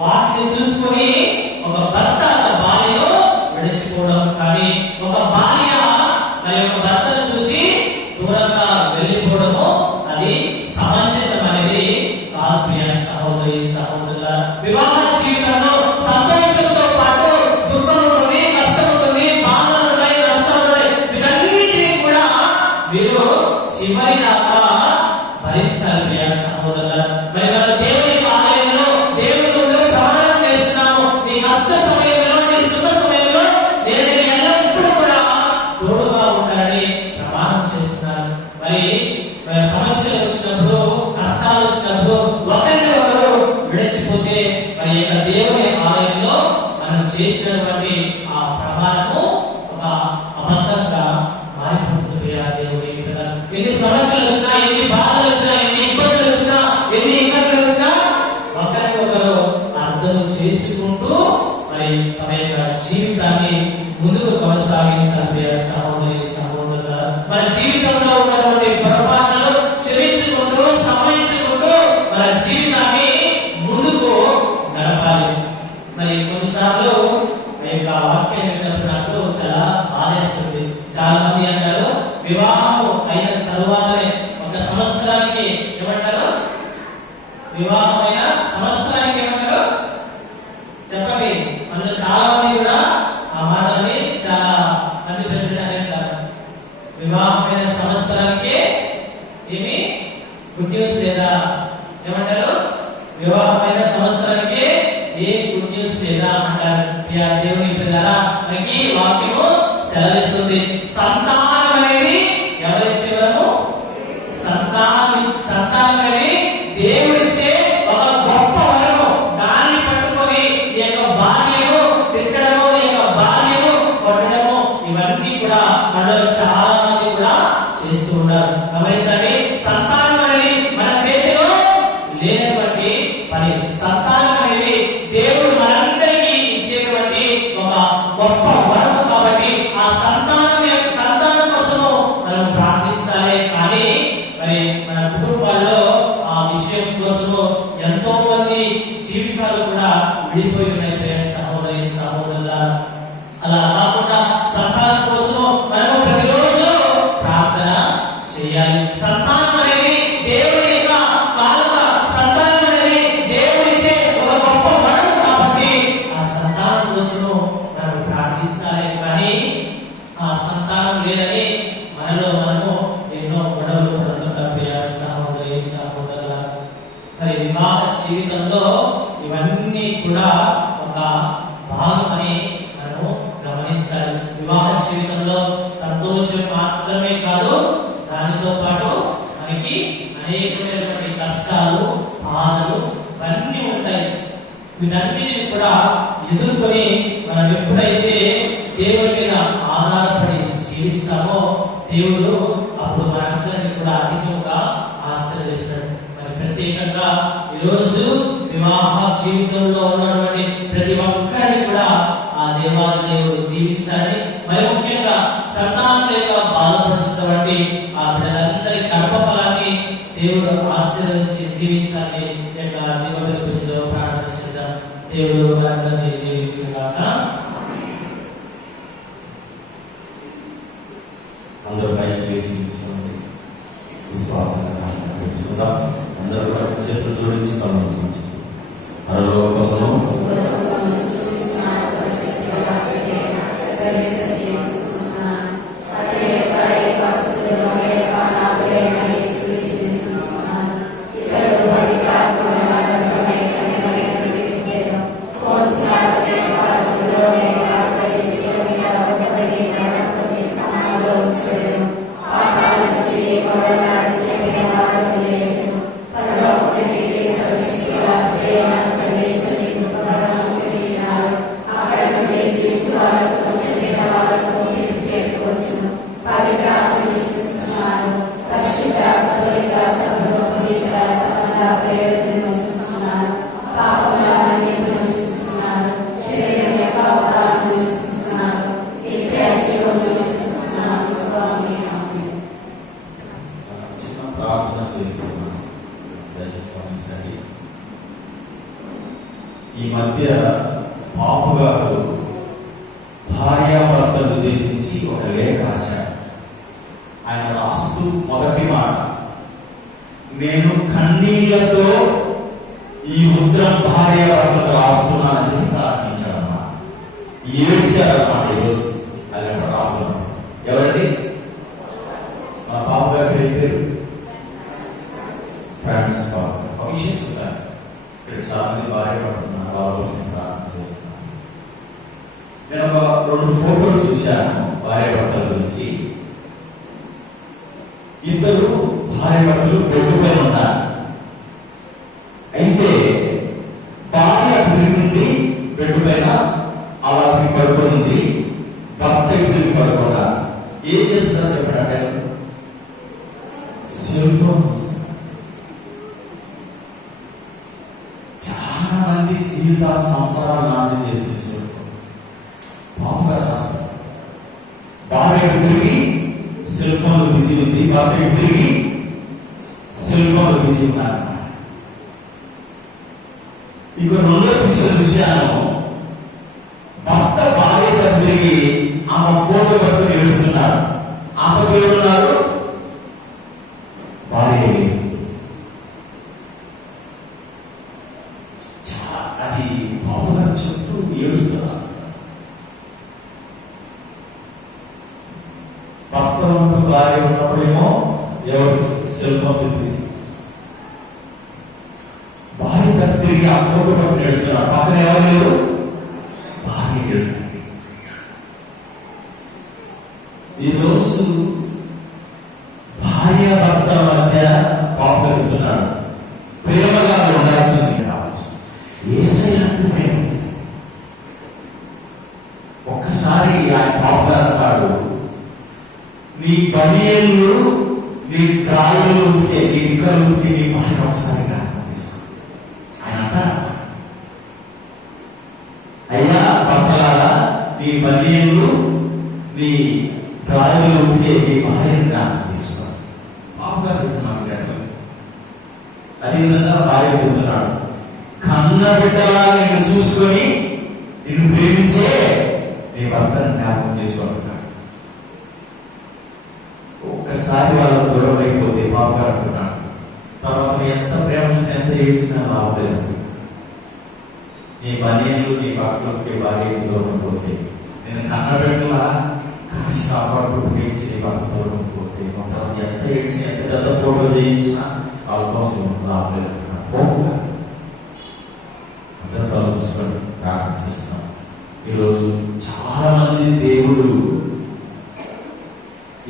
వాటిని చూసుకొని ఒక భర్త భార్యను విడిచిపోవడం కానీ ఒక భార్య మరి ఒక భర్తను చూసి దూరంగా వెళ్ళిపోవడము అది సమంజసం అనేది కాదు ప్రియ సహోదరి సహోదరుల. వివాహ జీవితంలో సంతోషంతో పాటు దుఃఖం ఉంటుంది, కష్టం ఉంటుంది, బాధలు ఉన్నాయి, నష్టాలు ఉన్నాయి. వీటన్నిటినీ కూడా మీరు చివరి దాకా భరించాలి ప్రియ సహోదరుల. మరి మన దేవుని ఆలయంలో దేవుని ముందు ప్రమాణం చేస్తున్నాము, నీ కష్ట సమయంలో నీ సుఖ సమయంలో నేను ఎల్లప్పుడూ కూడా తోడుగా ఉంటానని ప్రమాణం చేస్తున్నాను. మరి సమస్యలు వచ్చినప్పుడు కష్టాలు వచ్చినప్పుడు ఒకరిని ఒకరు విడిచిపోతే మరి యొక్క దేవుని ఆలయంలో మనం చేసినటువంటి ఆ ప్రమాణము ఒక అబద్ధంగా మారిపోతుంది ప్రియ దేవుని కదా. ఎన్ని సమస్యలు వచ్చినా, ఎన్ని బాధలు వచ్చినా, ఎన్ని ఇబ్బందులు వచ్చినా, ఎన్ని ఇబ్బందులు వచ్చినా ఒకరి ఒకరు అర్థం చేసుకుంటూ మరి తమ యొక్క జీవితాన్ని ముందుకు కొనసాగించాలి ప్రియ సహోదరి సహోదరుల. మన జీవితంలో ఉన్నటువంటి పొరపాట్లను క్షమించుకుంటూ సమయించుకుంటూ మన జీవితాన్ని ముందుకు నడపాలి. మరి కొన్నిసార్లు ఆ యొక్క వాక్యం విన్నప్పుడు నాకు చాలా బాధేస్తుంది. చాలా మంది అంటారు వివాహం అయిన తరువాతనే ఒక సంవత్సరానికి ఏమంటారు, వివాహం అయిన సంవత్సరానికి ఏమంటారు చెప్పండి. అందులో చాలా మంది కూడా ఆ మాటని చాలా మంది ప్రెసిడెంట్ అంటారు. వివాహమైన సంవత్సరానికి ఏమి గుడ్ న్యూస్ లేదా, ఏమంటారు వివాహమైన సంవత్సరానికి ఏ గుడ్ న్యూస్ లేదా అంటారు. దేవుని పిల్లరా మనకి వాక్యము సెలవిస్తుంది, సంతానం అనేది ఎవరిచ్చే వరము, సంతానం అనేది దేవుడిచ్చే ఒక గొప్ప వరము. దాన్ని పట్టుకొని ఈ యొక్క భార్యను తిట్టడము, ఈ యొక్క భార్యను కొట్టడము, ఇవన్నీ కూడా మనలో చాలా మంది కూడా చేస్తూ ఉన్నారు. గమనించండి, సంతానం అనేది మన చేతిలో లేనటువంటి పని. సంతానం అనేది దేవుడు మనందరికీ ఇచ్చేటువంటి ఒక గొప్ప వరము. కాబట్టి ఆ సంతానం కోసము మనం ప్రార్థించాలి. కానీ మరి మన కుటుంబాల్లో ఆ విషయం కోసము ఎంతో మంది జీవితాలు కూడా విడిపోయి ఉన్నాయి సహోదరి సహోదరుల. అలా కాకుండా సంతానం కోసము మనము ప్రతిరోజు ప్రార్థన చేయాలి. సంతానం అనేది దేవుని యొక్క కానుక, సంతానం అనేది దేవుడిచ్చే ఒక గొప్ప వరం. కాబట్టి ఆ సంతానం కోసము మనం ప్రార్థించాలి. కానీ ఆ సంతానం లేదని మనలో మనము ఎన్నో గొడవలు పడుతుంటాం ప్రియ సహోదరి సహోదరుల. మరి వివాహ జీవితంలో ఇవన్నీ కూడా ఒక భాగమని మనము గమనించాలి. వివాహ జీవితంలో సంతోషం మాత్రమే కాదు, దానితో పాటు మనకి అనేకమైనటువంటి కష్టాలు, బాధలు ఇవన్నీ ఉంటాయి. వీటన్నిటిని కూడా ఎదుర్కొని మనం ఎప్పుడైతే దేవుడి మీద ఆధారపడి జీవిస్తామో దేవుడు అప్పుడు మనందరినీ కూడా అధికంగా ఆశీర్వదిస్తాడు. మరి ప్రత్యేకంగా ఈరోజు వివాహ జీవితంలో ఉన్నటువంటి ప్రతి ఒక్కరిని కూడా ఆ దేవాది దేవుడు దీవించాలి. మరి ముఖ్యంగా సంతానం లేక బాధపడుతున్నటువంటి ఆ బిడ్డలందరి గర్భఫలాన్ని దేవుడు ఆశీర్వదించి దీవించాలి. దేవుడి కృషిలో ప్రార్థన చేద్దాం. దేవుడు అందరినీ దీవించుగాక. అందరూ పైకి లేచి నిల్చోండి. విశ్వాసంగా తెలుసుకుందాం. అందరూ కూడా చేతులు జోడించి కళ్ళు పరలోకమును ఈ మధ్య పాపు గారు భార్యాభర్తలు ఉద్దేశించి ఒక లేఖ రాశాడు. ఆయన రాస్తూ మొదటి మాట, నేను కన్నీళ్లతో ఈ ఉత్తరం భార్య భర్తలు రాస్తున్నానని చెప్పి ప్రార్థించాడన్నమాట. ఏడ్చారన్నమాట. ఈరోజు అది అక్కడ రాస్తున్నాడు. ఎవరండి? మన పాప గారు పేరు ఫ్రాన్సిస్ పాప. ఒక విషయం చెప్తాను, ఇక్కడ చాలా మంది భార్య పడుతున్నారు, వాళ్ళ కోసం ప్రార్థన చేస్తున్నారు. నేను ఒక 2 ఫోటోలు చూశాను భార్య భర్తల గురించి. ఇద్దరు భార్య భర్తలు బెడ్ పైన ఉన్నారు. అయితే భార్య తిరిగింది బెడ్ పైన, అలా పడుకుంది. భర్త తిరిగి పడుకున్నారు. ఏం చేస్తున్నారు చెప్పండి? సెల్ ఫోన్ చూస్తున్నారు. చాలా మంది జీవితాల సంసారాలు నాశనం చేస్తుంది సెల్ ఫోన్. పాపగా రాస్తారు. భార్య తిరిగి సెల్ ఫోన్ బిజీ ఉంది, భర్త తిరిగి సెల్ ఫోన్ బిజీ ఉన్నారు. ఇక 2వ పిక్చర్ చూశాను. భర్త భార్య తిరిగి ఆమె ఫోటో పట్టుకుని ఏడుస్తున్నారు. ఆమె పేరున్నారు, భార్య అది బాబుగా చెప్తూ ఏడుస్తున్నారు. భర్త ఉన్నప్పుడు భార్య ఉన్నప్పుడేమో ఎవరు సెల్ ఫోన్ చూపిస్తుంది. భార్య తన తిరిగి ఆ ఫోటో పట్టుకుని ఏడుస్తున్నారు. పక్కన ఎవరు లేరు, భార్య లేరు. ఈరోజు భార్య భర్త మధ్య పాపడుతున్నాడు. ప్రేమగా ఉండాల్సింది కావచ్చు. యేసయ్యకు ప్రేమ. ఒక్కసారి ఆయన పాపగా అంటాడు, నీ బనియన్లు నీ గాయాలు ఉతికే, నీ ఇక్కలు ఉతికే నీ భార్య ఒకసారి జ్ఞాపకం చేసుకో. ఆయన అంటారు, అయ్యా భర్తలారా, నీ బనియన్లు నీ గాయాలు ఉతికే నీ భార్యను జ్ఞాపకం చేసుకో. పాపగా చెప్తున్నాడు. అదేవిధంగా భార్య చెబుతున్నాడు, కన్న బిడ్డలా నిన్ను చూసుకొని నిన్ను ప్రేమించే నీ భర్తను జ్ఞాపకం చేసుకుంటున్నాడు. ఒక్కసారి వాళ్ళ దూరం అయిపోతే పాపగా అంటున్నాడు, తర్వాత ఎంత ప్రేమ ఎంత ఏడ్చినా లాభలేదు. నీ బనియన్లు నీ భర్తలకి భార్యకి దూరం పోతే, నేను కన్న బిడ్డలా కాసి కాపాడుకుంటూ ఏడ్చి నీ భర్త దూరం పోతే, తర్వాత ఎంత ఏడ్చి ఎంత పెద్ద ఫోటో చేయించినా వాళ్ళ కోసం లాభలేదు. పోకుండా అందరూ తలుపుకొని ప్రార్థన చేస్తున్నాం. ఈరోజు చాలా మంది దేవుడు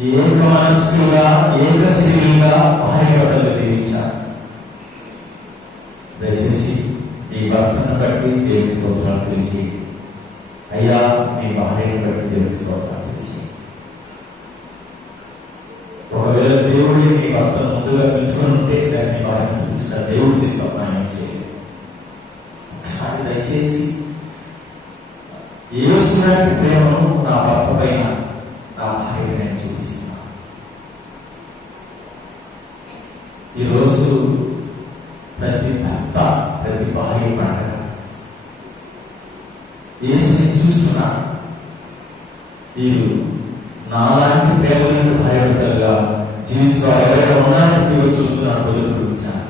ఏక మనస్సుగా ఏక శరీరంగా భార్య భర్తలు దీవించారు. దయచేసి నీ భర్తను బట్టి దేవుని స్తోత్రాలు తెలిసి, అయ్యా నీ భార్యను బట్టి దేవుని స్తోత్రాలు తెలిసి. ఒకవేళ దేవుడే నీ భర్తను ముందుగా పిలుచుకొని ఉంటే దాన్ని భార్యను పిలిచిన దేవుడి చిత్తం ఆయన చేయలేదు. ఒకసారి దయచేసి యేసులాంటి ప్రేమను నా భర్త పైన నా భార్య నేను చూపిస్తున్నాను. ఈరోజు ప్రతి భర్త ప్రతి భార్య పండగ యేసుని చూస్తున్నాను. వీరు నాలాంటి ప్రేమలను భయపడ్డగా జీవించాలి. ఎవరైనా ఉన్నారని మీరు చూస్తున్నాను. బదులు చూపించాను.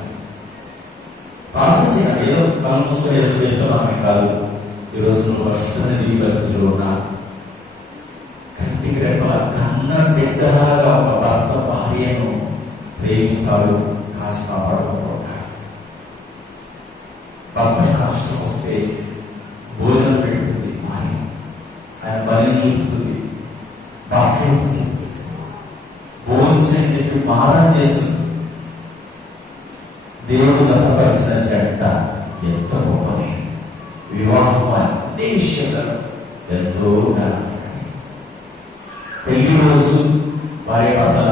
ప్రార్థన చేయాలి. ఏదో కళ్ళు మూసుకొని ఏదో చేస్తున్నామని కాదు. ఈరోజు నువ్వు వర్షాన్ని దీపంలో ఉన్నాను. కంటికి రెప్పల కన్న బిడ్డలాగా ఒక భర్త భార్యను ప్రేమిస్తాడు, కాసి కాపాడుకుంటాడు. భర్త కష్టం వస్తే భోజనం పెడుతుంది భార్య, ఆయన బలి నిలుపుతుంది, వాక్యం భోజనం చెప్పి మారం చేస్తుంది. దేవుడు జతపరిచిన జంట ఎంత గొప్పది. వివాహం అన్ని విషయాలు ఎంతో పెళ్లి రోజు భార్య భర్తల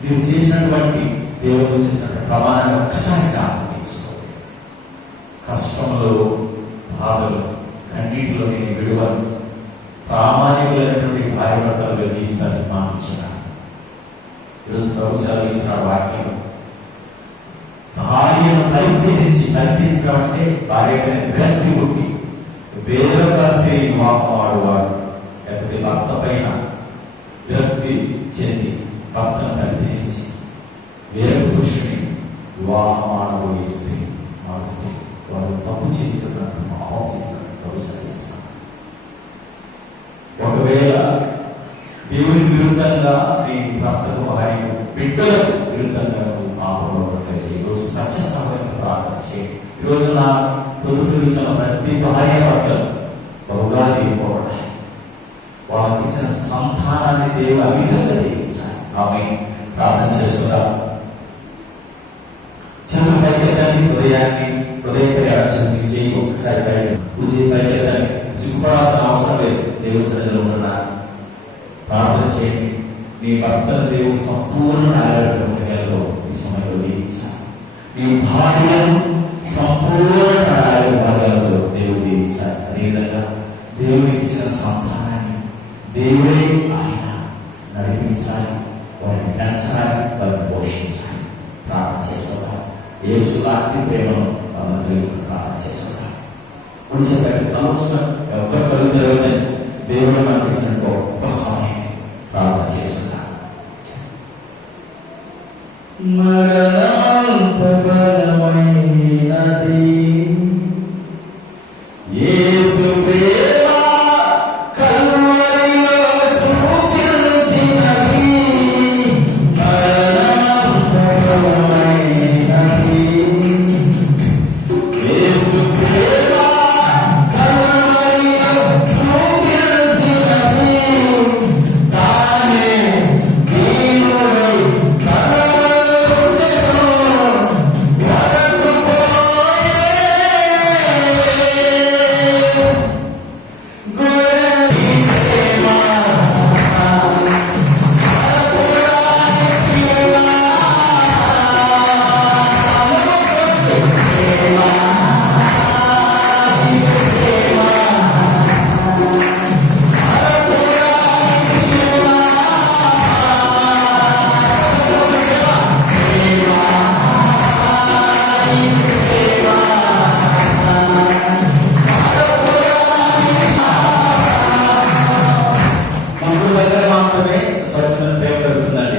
మీరు చేసినటువంటి దేవుడు చేసినటువంటి ప్రమాణాన్ని ఒకసారి జ్ఞాపకం చేసుకోండి. కష్టంలో, బాధలు, కన్నీటిలో నేను విడువను, ప్రామాణికులైనటువంటి భార్య భర్తలుగా జీవిస్తాను మానించినాను. ఈరోజు ప్రభు సెలవిస్తున్నాడు వాక్యం. భార్యను పరిత్యజించడం అంటే భార్య విరక్తి పుట్టి వేరొక స్త్రీ వివాహం ఆడువాడు, లేకపోతే లేకపోతే భర్త పైన విరక్తి చెంది భర్తను పరిత్యజించి వేరే పురుషుని వివాహం ఆడబోయే స్త్రీ మారుస్తే వారు తప్పు చేస్తున్నట్టు పాపం చేస్తున్నట్టు అనుసరిస్తున్నారు. ఒకవేళ దేవునికి విరుద్ధంగా నీ భర్తకు భార్యకు బిడ్డలకు విరుద్ధంగా నువ్వు పాపంలో ఉండలేదు. ఈరోజు ఖచ్చితమైన ప్రార్థన చేయండి. ఈరోజు నా తొలుతున్న ప్రతి భార్య భర్తలు బహుగా దిగిపోవడానికి వాళ్ళకి ఇచ్చిన సంతానాన్ని దేవుడు అమితంగా దీవించాలి. ఆమె ప్రార్థన చేస్తున్నారు. చదువు పైకెత్తండి, హృదయపై అర్చన చేయి. ఒకసారి పూజ పైకెత్తండి. సిగ్గుపడాల్సిన అవసరం లేదు. దేవుడి సన్నిధిలో ఉంటున్నారు. ప్రార్థన చేయండి. నీ భర్తను దేవుడు సంపూర్ణ ఆరోగ్యంలో ఈ సమయంలో దీవించాలి. నీ భార్యను సంపూర్ణ ఆరోగ్యంలో దేవుడు దీవించాలి. అదేవిధంగా దేవుడికి ఇచ్చిన సంతానాన్ని దేవుడే ఆయన నడిపించాలి, వారిని పెంచాలి, వారిని పోషించాలి. ప్రార్థన చేసుకోవాలి. యేసు లాంటి ప్రేమను ప్రార్థన చేసుకోవాలి. ఎవరు కలుగుతారని దేవుడు మనకి ఇచ్చిన గొప్ప సమయం ప్రార్థన చేస్తున్నారు. మరణమంత బలమైనది యేసు ప్రేమ కల్వరిలో చూపించినది. మరణమంత బలమైనది యేసు ప్రేమ కల్వరిలో చూపించినది. తానే దీనుడై మాత్రమే స్వచ్ఛమైన ప్రేమ పెరుగుతుందండి.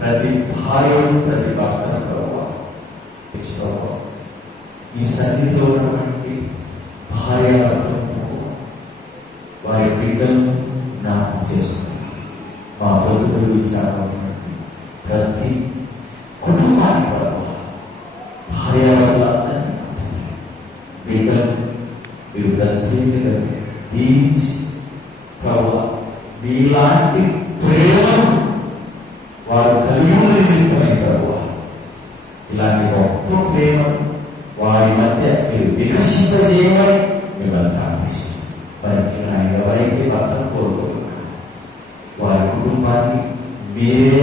ప్రతి భార్యను ప్రతి భర్తను ఈ సన్నిధిలో ఉన్నటువంటి భార్య వారి బిడ్డను జ్ఞాపకం చేస్తున్నారు. మా ప్రభుత్వం ఇచ్చామన్నటువంటి ప్రతి కుటుంబాన్ని భార్య వల్ల బిడ్డను మీరు ప్రత్యేకంగా దీవించి ప్రభు మీలాంటి ప్రేమను వారు కలిగి ఉన్న నిమిత్తమై ప్రభు ఇలాంటి గొప్ప ప్రేమ వారి మధ్య మీరు వికసింపజేయమని మిమ్మల్ని ప్రార్థిస్తున్నాం. వారికి ఆయన ఎవరైతే భర్తను కోరుకుంటున్నారు వారి కుటుంబాన్ని మీరే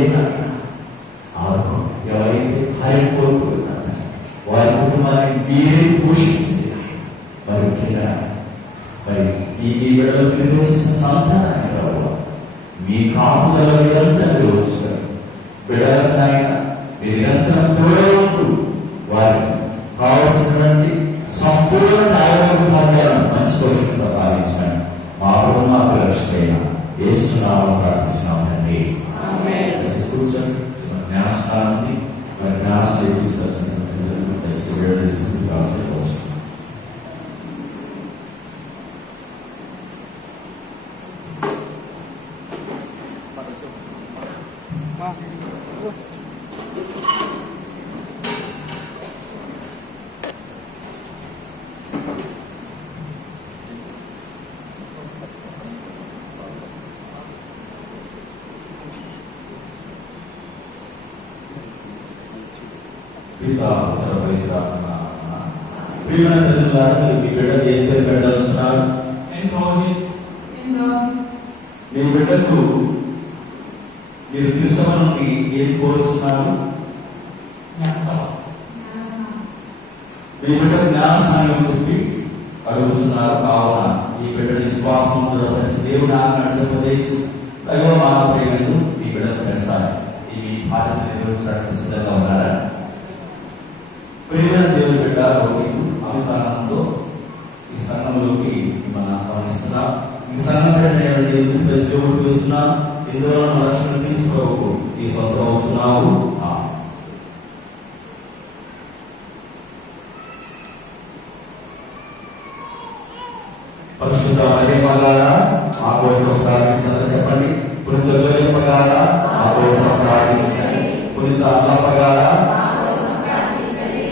ఆదుకోండి. ఎవరైతే భార్య కోరుకుంటున్నారు వారి కుటుంబాన్ని మీరే పోషించింది. మరి ముఖ్యంగా మరి ఈ బిడ్డలు నిర్దేశించిన సంతానాన్ని ప్రభు మీ కాపుదల నిరంతరం వచ్చుకొని బిడ్డలకు ఆయన మీ నిరంతరం తోడే ఉంటూ వారికి కావలసినటువంటి సంపూర్ణ ఆరోగ్యాలను మంచి పోషణ ప్రసాదించమని మా కుటుంబాలకు లక్ష్యమైన యేసునామములో ప్రార్థిస్తున్నాం తండ్రి. ఆమేన్. కూర్చొని జ్ఞానాన్ని మరి జ్ఞానాన్ని తీసుకొచ్చిన తీసుకుంటూ కావచ్చు. ప్రియమైన తల్లిదండ్రులారా, మీరు మీ బిడ్డకు ఏం పేరు పెట్టాల్సిన్నారు? మీ బిడ్డకు మీరు క్రీస్తవ నుండి ఏం కోరుతున్నారు? మీ బిడ్డకు జ్ఞానస్నానం చెప్పి అడుగుతున్నారు. కావున ఈ బిడ్డ విశ్వాసం దృఢపరిచి దేవుని నడిపించు దైవ మానవ ప్రేమను మీ బిడ్డను పెంచాలి. ఈ మీ బాధ్యత నిర్వహించడానికి సిద్ధంగా ఉన్నారా? ప్రియమైన దేవుని బిడ్డ రోగిలు అమితానంతో ఈ సంఘంలోకి మిమ్మల్ని ఆహ్వానిస్తున్నాం. ఈ సంఘం చూస్తున్నా ఇందులో రక్షణ తీసుకోవకు ఈ సొంత అవుతున్నావు. పరిశుద్ధ మహిమలారా ఆ కోసం ప్రార్థించాలని చెప్పండి. పునీత జోయప్పగారా ఆ కోసం ప్రార్థించండి. పునీత అల్లప్పగారా,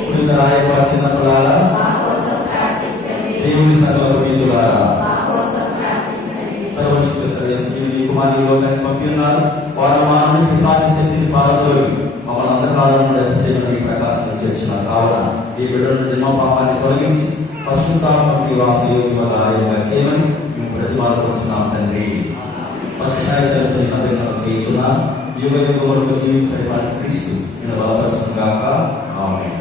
పునీత రాయప్ప చిన్నప్పలారా, దేవుని సర్వ పునీతులారా, సర్వశక్తి సర్వేశ్వరుని కుమారుని లోకానికి పంపినారు. వారు మానవుని పిశాచ శక్తిని పారదోలి మమ్మల్ని అంధకారం నుండి అతిశయమని ప్రకాశం చేర్చినారు. కావున ఈ బిడ్డలను జన్మ పాపాన్ని తొలగించి పరిశుద్ధాత్మకి వాసయోగి వల్ల ఆలయంగా చేయమని మేము ప్రతిపాదించున్నాం తండ్రి. పక్షాయితలతో అభినందన చేస్తున్నా యుగ యుగ వరకు జీవించి పరిపాలించి క్రీస్తు నేను బలపరచును గాక. ఆమేన్.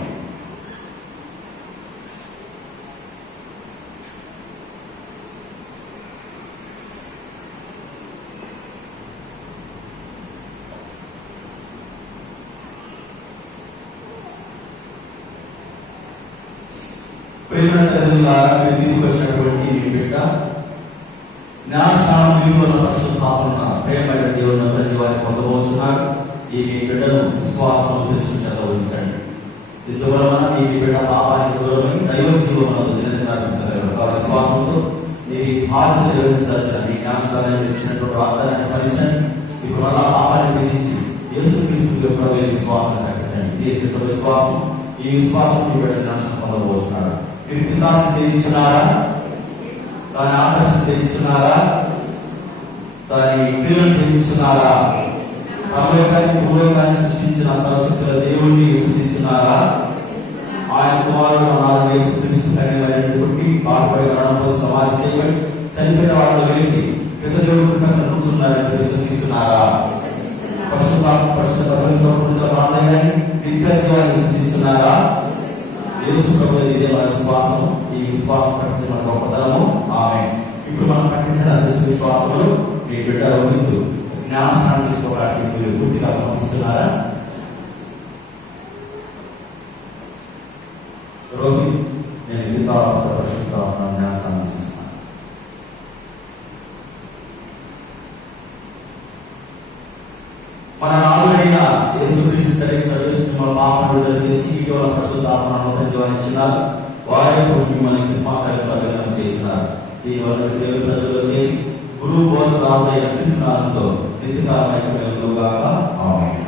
ప్రియమైన తల్లిదండ్రులారా, మీరు తీసుకొచ్చినటువంటి మీ బిడ్డ జ్ఞానస్నానం దీనివల్ల పరిశుద్ధాత్మ ప్రేమైన దేవుని అందరి జీవాన్ని పొందబోతున్నారు. ఈ మీ బిడ్డను విశ్వాసం చదవించండి. ఇందువలన ఈ బిడ్డ పాపానికి దూరమై దైవ జీవనంలో దినదినాటించగలరు. ఆ విశ్వాసంతో మీ బాధ్యత నిర్వహించాల్సిన మీ జ్ఞానస్నానాన్ని ఇచ్చినటువంటి వాగ్దానాన్ని స్మరించండి. ఇప్పుడు అలా పాపాన్ని విధించి యేసుక్రీస్తు ప్రభువే విశ్వాసాన్ని ప్రకటించండి. ఇది విశ్వాసం. ఈ విశ్వాసం మీ బిడ్డ జ్ఞానం పొందబోతున్నారు. మీరు పిశాచిని తెలుస్తున్నారా? దాని ఆకర్షణ తెలుస్తున్నారా? దాని క్రియలను తెలుస్తున్నారా? పరలోకాన్ని భూలోకాన్ని సృష్టించిన సర్వశక్తుల దేవుణ్ణి విశ్వసిస్తున్నారా? ఆయన కుమారుడు అన్నారు యేసుక్రీస్తు పుట్టి బాధపడి మరణంతో సమాధి చేయబడి చనిపోయిన వాళ్ళు వేసి పెద్ద దేవుడు కూర్చున్నారని విశ్వసిస్తున్నారా? పరిశుద్ధ విశ్వసిస్తున్నారా? యేసు ప్రభువు ఇదే మన విశ్వాసము. ఈ విశ్వాసం ప్రకటించిన గొప్పతనము. ఆమేన్. ఇప్పుడు మనం ప్రకటించిన విశ్వాసములు మీ బిడ్డ రోహితు జ్ఞానస్నానం తీసుకోవడానికి మీరు పూర్తిగా సమర్పిస్తున్నారా? రోహిత్, నేను మిగతా పరిశుద్ధ జ్ఞానస్నానం ఇస్తున్నాను. మన నాలుగైన యేసుక్రీస్తు తల్లికి సర్వేశ్వరుని మన పాపను విడుదల చేసి ఇటీవల పరిశుద్ధాత్మను జీవనిచ్చినారు. వారి మిమ్మల్ని విస్మార్గం చేసినారు. దీనివల్ల దేవుని ప్రజల్లో చేరి గురువు బోధ రాజైన క్రీస్తునామంతో నిత్యకాలమైన వెలుగుగాక. ఆమేన్.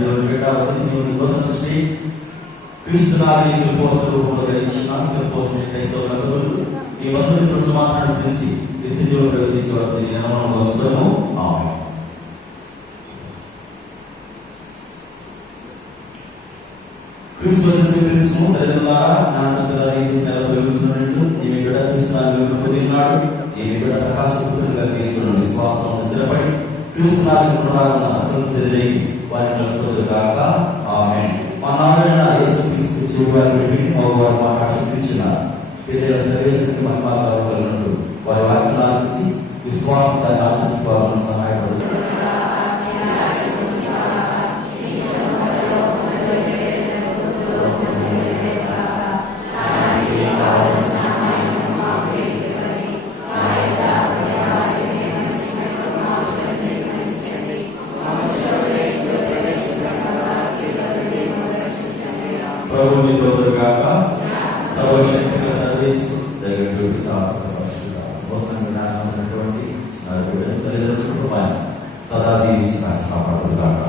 దేవుని బిడ్డ నూతన సృష్టి క్రీస్తునాథుని తిరుపోస రూపంలో గ్రహించిన తిరుపోస క్రైస్తవులందరూ ఈ బంధువులతో సమాధానం అనుసరించి నిత్య జీవనం ప్రవేశించే వారిని నిర్మాణంలో వస్తాము. ఆమేన్. క్రీస్తు స్వీకరిస్తూ తల్లిదండ్రులారా నాన్నల రీతి నెల వెలుగుతున్నట్టు ఈ బిడ్డ క్రీస్తునాథుని పొందినాడు. ఈ బిడ్డ ప్రకాశపుత్రులుగా తీర్చున్న విశ్వాసం స్థిరపడి క్రీస్తునాథుని పునరాగమన సకలం ఎదురై వారిని కలుసుకోదు కాక. ఆమేన్. మా నాన్న యేసుక్రీస్తు జీవాన్ని పెట్టి మగవారు మాకు ఆశీర్వదించినారు. పేదల సర్వేశ్వరుని మహిమను వారి వాక్యం ఆలోచించి విశ్వాసం దాన్ని ఆశించుకోవాలని సహాయపడుతుంది. ప్రభు మీతో గాక. సర్వశక్తిగల సర్వేశ్వరుడు దైవజనుడు రాసినటువంటి తల్లిదండ్రులు సదా దీవించి కాపాడు గాక.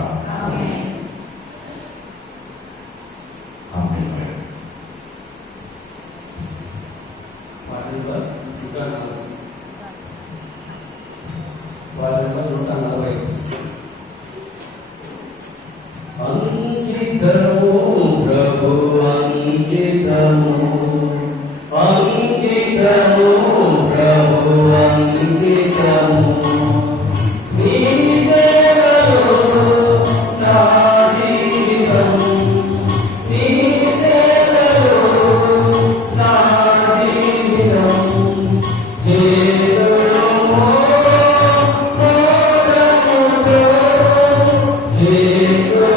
అంకితము ప్రభు అంకితము, అంకితము ప్రభు అంకితము, నీ సేవలో నా జీవితం, నీ సేవలో నా జీవితం, చేతులు మోరముతో, చేతులు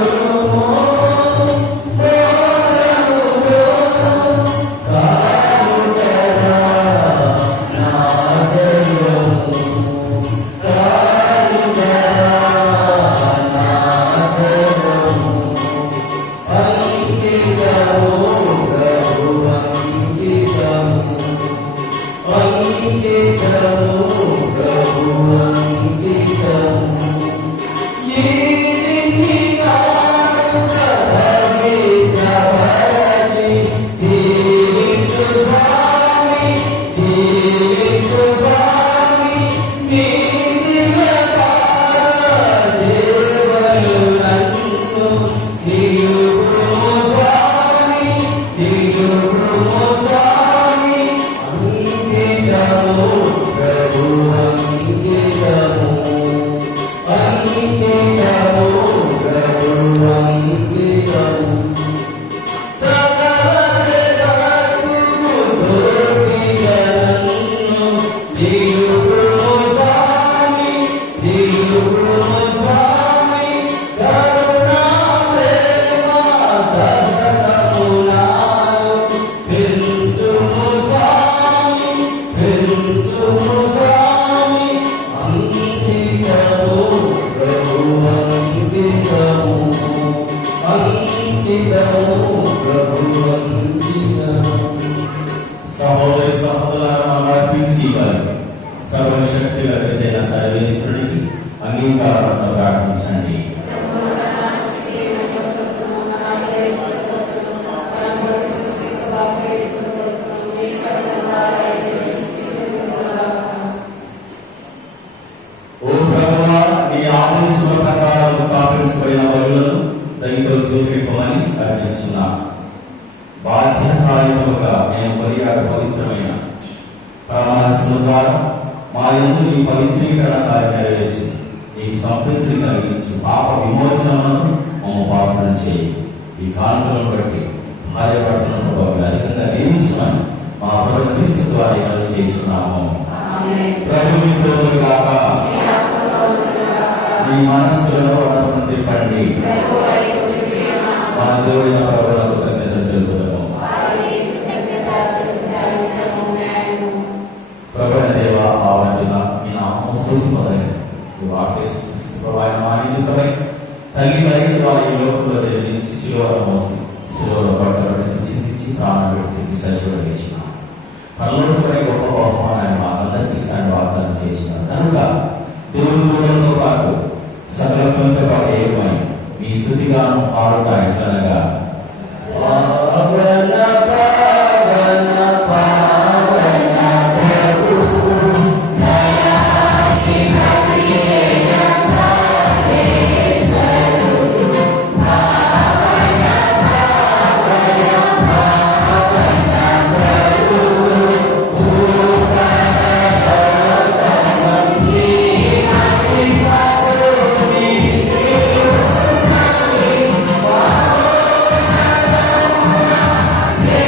సహోదరి సహోదరులను అర్పించి ఇవ్వాలి. సర్వశక్తిగల సర్వేశ్వరుడికి అంగీకారంతో ప్రార్థించండి. ఓ ప్రభువా, నీ ఆదేశముల ప్రకారం స్థాపించబడిన బలులను దయతో స్వీకరింపమని అర్థించున్నాను. బాధ్యతాయుతముగా నేను కొనియాడు పవిత్రమైన ప్రమాణము ద్వారా మా యందు నీ పవిత్రీకరణ కార్యం నెరవేర్చు. నీకు సంతృప్తిని కలిగించు. పాప విమోచనను మమ్మ పాపనం చేయి. ఈ కానుకలను బట్టి భార్య భర్తలను ప్రభావం అధికంగా దీవించమని మా ప్రభు క్రీస్తు ద్వారా మనం చేస్తున్నాము. ప్రభు మీతో గాక. మీ మనస్సులో వడపను తిప్పండి. మన దేవుడైన ప్రభువులకు కృతజ్ఞతలు తెలుపుదాము. ప్రభువైన దేవా, పావనుడా, మీ నామము స్తుతింపబడని ఈ వాక్యమైన మా నిమిత్తమై తల్లి మరియు వారి లోకంలో జన్మించి శిలువలో పట్టబడి చింతించి ప్రాణం పెట్టి సరిచేసిన పరలోకమైన గొప్ప బహుమానాన్ని మాకందరికీ ఇస్తానని వాగ్దానం చేసిన కనుక దేవునితో పాటు సకల పనులతో పాటు ఏకమై మీ స్తుతిగాను పాడుట ఎట్లనగా Yeah.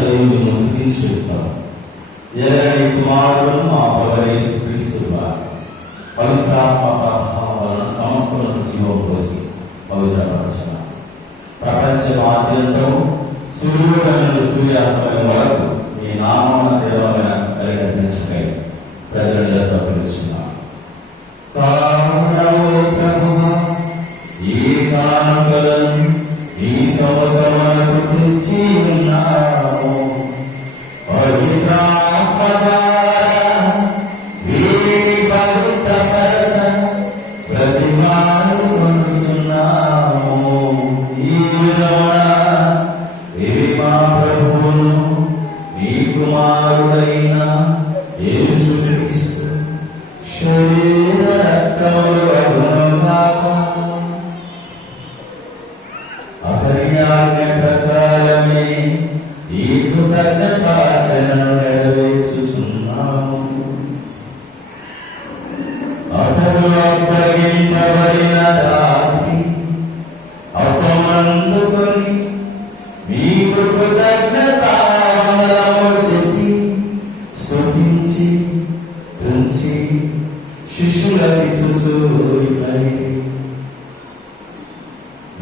దేవుని స్తుతించి చెప్తాం. ఎలాగని కుమారుడు మా ప్రభు యేసుక్రీస్తు వారు పవిత్రాత్మ ప్రభావం వలన సమస్తమును జీవం పోసి పవిత్రపరచున ప్రపంచమాద్యంతం సూర్యుడు నుండి సూర్యాస్తమయం వరకు మీ నామమున దేవమైన పరిగణించకై ప్రజల యొక్క పిలుచున్నాం. ఈ కానుకలను ఈ సమూహమునకు తెచ్చి ఉన్నాము. పవిత్రాత్మ ద్వారా వీరిని పవిత్రపరచ ప్రతిమాను కొనుచున్నాము. ఈ విధమున ఇవి మా ప్రభువును మీ కుమారుడైన యేసుక్రీస్తు శరీర రక్తములు అగునుగాక. అతని ఆజ్ఞ ప్రకారమే ఈ కృతజ్ఞతార్చనను నెరవేర్చుచున్నాము. అతడు అప్పగింపబడిన రాత్రి అప్పమందుకొని మీకు కృతజ్ఞతావందనము చెప్పి స్తుతించి తుంచి శిష్యులకిచ్చుచు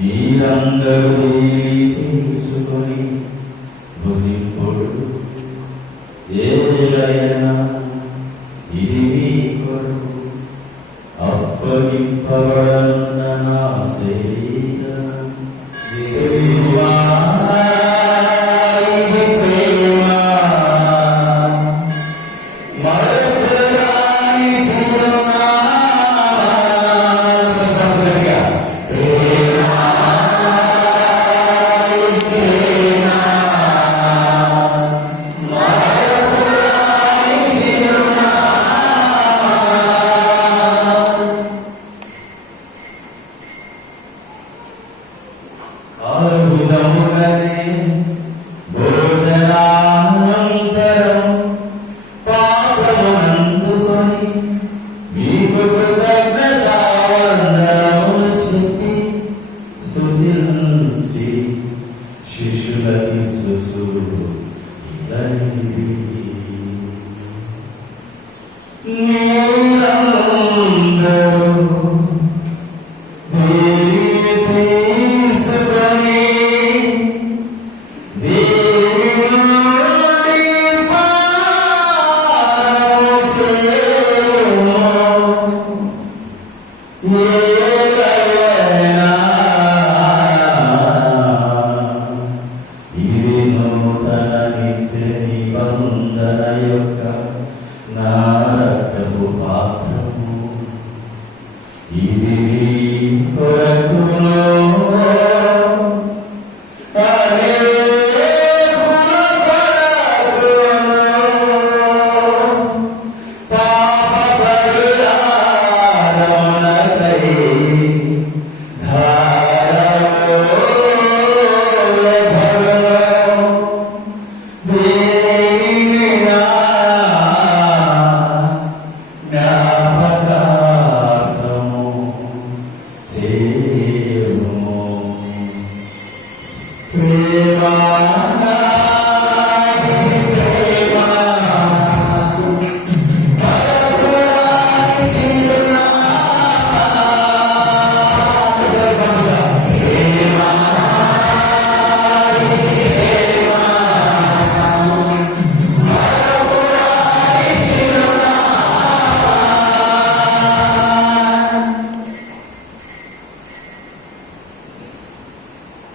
మీరందరూ తీసుకొని భుజింపుడు. ఏలైనా ఇది మీ కొరకు అప్పగింపబడనున్న నా శరీరం. భోజనానంతరం పాపమునందుకొని మీకు కృతజ్ఞతావందనములు చెప్పి స్తుతించి శిష్యులకిచ్చుచు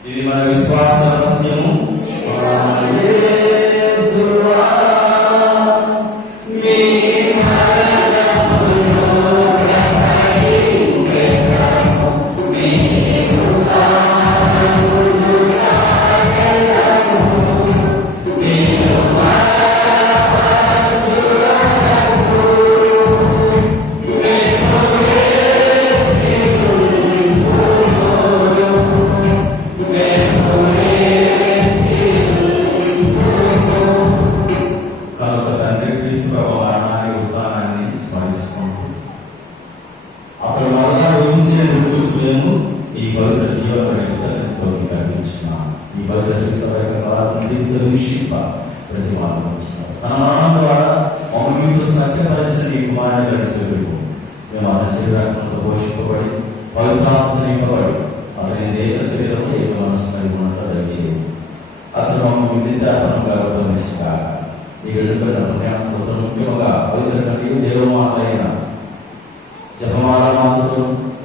ఇది మన విశ్వాస రహస్యము. నిరీక్షింప ప్రతి మార్గం తన మరణం ద్వారా మీతో సత్యపరిచిన ఈ కుమారుని కలిసి మేము అతని శరీరంలో పోషింపబడి పవిత్రాత్మ నింపబడి అతని దేహ శరీరంలో ఏక మనసు కలిగి ఉన్నట్లు దయచేయండి. అతను మమ్మల్ని విద్యాపరంగా రూపొందించగా ఈ వెలుగుతున్న పుణ్యాత్మతో ముఖ్యంగా పవిత్ర కలిగి దేవమాలైన జపమాల మాతలు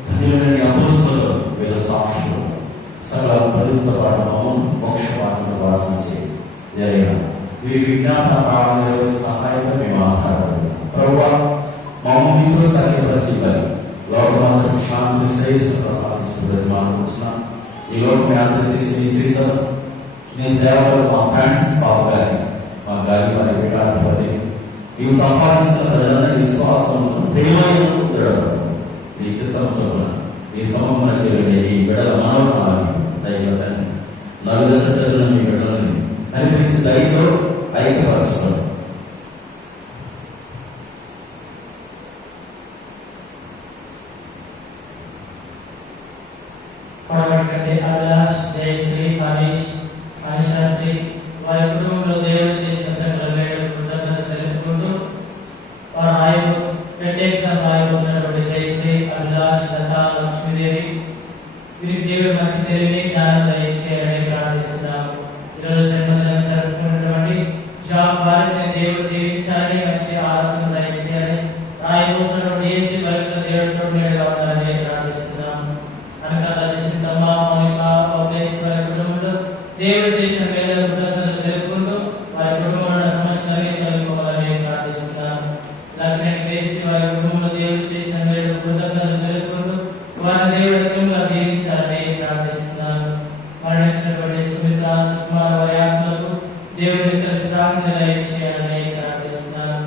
ధన్యులని అపోస్తలు వీళ్ళ సాక్షులు సకల ప్రజలతో పాటు మోక్షమార్గంలో వాసించే జరిగిన వీరి విజ్ఞాపన ప్రారంభ సహాయంగా మేము ఆధారపడి ప్రభువా మమ్మల్ని మీతో సహాయపరిచివ్వాలి. లోకమందరం శాంతి శ్రేయస్సు ప్రసాదించుకుని మాట్లాడుతున్నాం. ఈ లోకం యాత్ర చేసి మీ శ్రీసభ మీ సేవలు మా ఫ్రాన్సిస్ బాబు గారిని మా గాలి వారి పీఠాధిపతి నీవు సంపాదించిన ప్రజలందరి విశ్వాసం ప్రేమను నీ చిత్తం చొప్పున నీ సమూహం చేరుకునే ఈ బిడల మనోభావాన్ని దైవతాన్ని నలుగురు సత్యులను మీ బిడ్డలని కనిపించి దయతో ఐక్యపరుచుకోండి. అభిలాష్, జయశ్రీ, హరీష్, శాస్త్రి వారి కుటుంబంలో దేవుడు చేసిన సకల మేలు కృతజ్ఞత తెలుపుకుంటూ వారు పెద్ద ఎగ్జామ్ రాయబోతున్నటువంటి జయశ్రీ, అభిలాష్, లత, లక్ష్మీదేవి వీరికి దేవుడు మంచి తెలివిని జ్ఞానం దయచేయాలని ప్రార్థిస్తున్నాము. ఈరోజు జన్మదినం జరుపుకున్నటువంటి జాబ్ వారిని దేవుడు దీవించాలని మంచి ఆరోగ్యం దయచేయాలని రాయబోతున్నటువంటి ఏసీ పరీక్ష దేవుడితో మేలుగా ఉండాలని ప్రార్థిస్తున్నాము. అనకాల చేసిందమ్మ మౌనిక వారి కుటుంబంలో దేవుడు చేసిన మేలు కృతజ్ఞతలు తెలుపుకుంటూ వారి కుటుంబంలో సమస్యలు తొలగిపోవాలని ప్రార్థిస్తున్నాము. లగ్నానికి వేసి వారి కుటుంబంలో దేవుడు చేసిన మేలు కృతజ్ఞతలు తెలుపుకుంటూ వారి దేవుడిగా దీవించాలని ప్రార్థిస్తున్నాను. మరణించినటువంటి సుమిత్ర, సుకుమార్ వారి ఆత్మలకు దేవుడి విశ్రాంతి దయచేయాలని ప్రార్థిస్తున్నాను.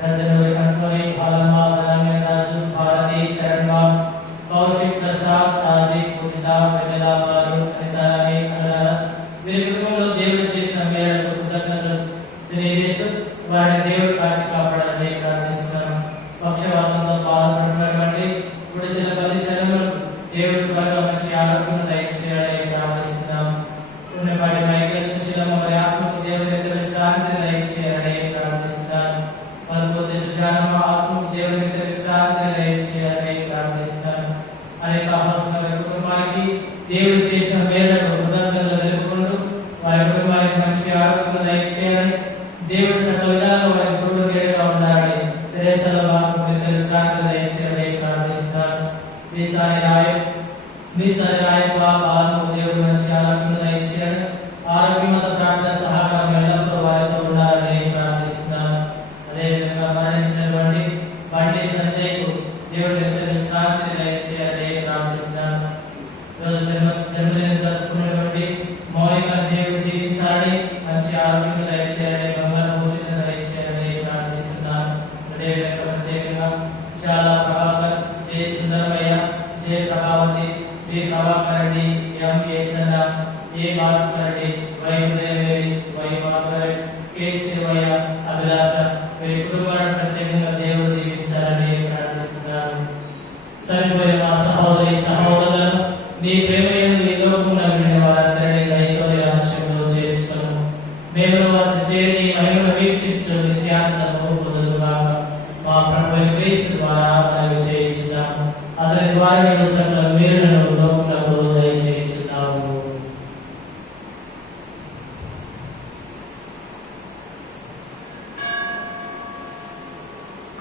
పెద్దనూరి కంట్రోలి, బాలమ్మ, రాజు, భారతి, చరణ్, కౌశిక్, ప్రసాద్, రాజీవ్, పూజిత, వెన్నెల వారు, అనితారాణి, అన్నార వీరి కుటుంబంలో దేవుడు చేసిన మేరకు కృతజ్ఞతలు తెలియజేస్తూ వారిని దేవుడు కాచి కాపాడాలని ప్రార్థిస్తున్నాను. పక్షవాతంతో బాధపడుతున్నటువంటి గుడిసెలపల్లి శరణులు దేవుడు త్వరగా మంచి ఆరోగ్యం దయచేయాలని ప్రార్థిస్తున్నాం. ఉన్నపాటి మైకేల్, సుశీలమ్మ వారి ఆత్మకు దేవుడి విశ్రాంతి దయచేయాలని ప్రార్థిస్తున్నాను. మలపోతే సుజానమ్మ ఆత్మకు దేవుడి విశ్రాంతి దయచేయాలని ప్రార్థిస్తున్నాను. అనేక అవసరాల కుటుంబానికి దేవుడు చేసిన మేలకు కృతజ్ఞతలు తెలుపుకుంటూ వారి కుటుంబానికి మంచి ఆరోగ్యం దయచేయాలని దేవుడు సకల విధాలుగా వారి కుటుంబ మేలుగా ఉండాలని తెరేసల ఆత్మకు విశ్రాంతి దయచేయాలని ప్రార్థిస్తున్నాను. బాలను దేవుడు మంచి ఆరోగ్యం దయచేయాలని ఆరోగ్యవంత ప్రార్థన సహకారం ఎల్లప్పుడూ వారితో ఉండాలని ప్రార్థిస్తున్నాను. అదేవిధంగా మరణించినటువంటి బండి సంజయ్కు దేవుడి విశ్రాంతిని దయచేయాలని ప్రార్థిస్తున్నాను. ఈరోజు జన్మదినం జరుపుకున్నటువంటి మౌలిక దేవుడు దీవించాలని మంచి ఆరోగ్యం దయచేయాలని గంగా భూషిత దయచేయాలని ప్రార్థిస్తున్నాను. అదేవిధంగా ప్రత్యేకంగా చాలా Prabhakar, Jaya Sundaramayya, Jaya Prabhavati, B Prabhakar Reddy, M Yesanna, A Bhaskar Reddy, Y Udayaveri, Y Margaret, K Shivaiah, Abhilasha వీరి కుటుంబాన్ని ప్రత్యేకంగా దేవుడు దీవించాలని ప్రార్థిస్తున్నాను. చనిపోయిన మా సహోదరి సహోదరులను నీ ప్రేమ ఈ లోకంలో విడిన వారందరినీ దయతో రహస్యంలో చేర్చుకును. మేము వారి చేరి మహిమను వీక్షించు నిత్యానందము పొందుదుగాక. మా ప్రభువైన క్రీస్తు ద్వారా మనవి చేయించున్నాము. అతని ద్వారా నీవు సకల మేలులను లోకములకు దయచేయించున్నావు.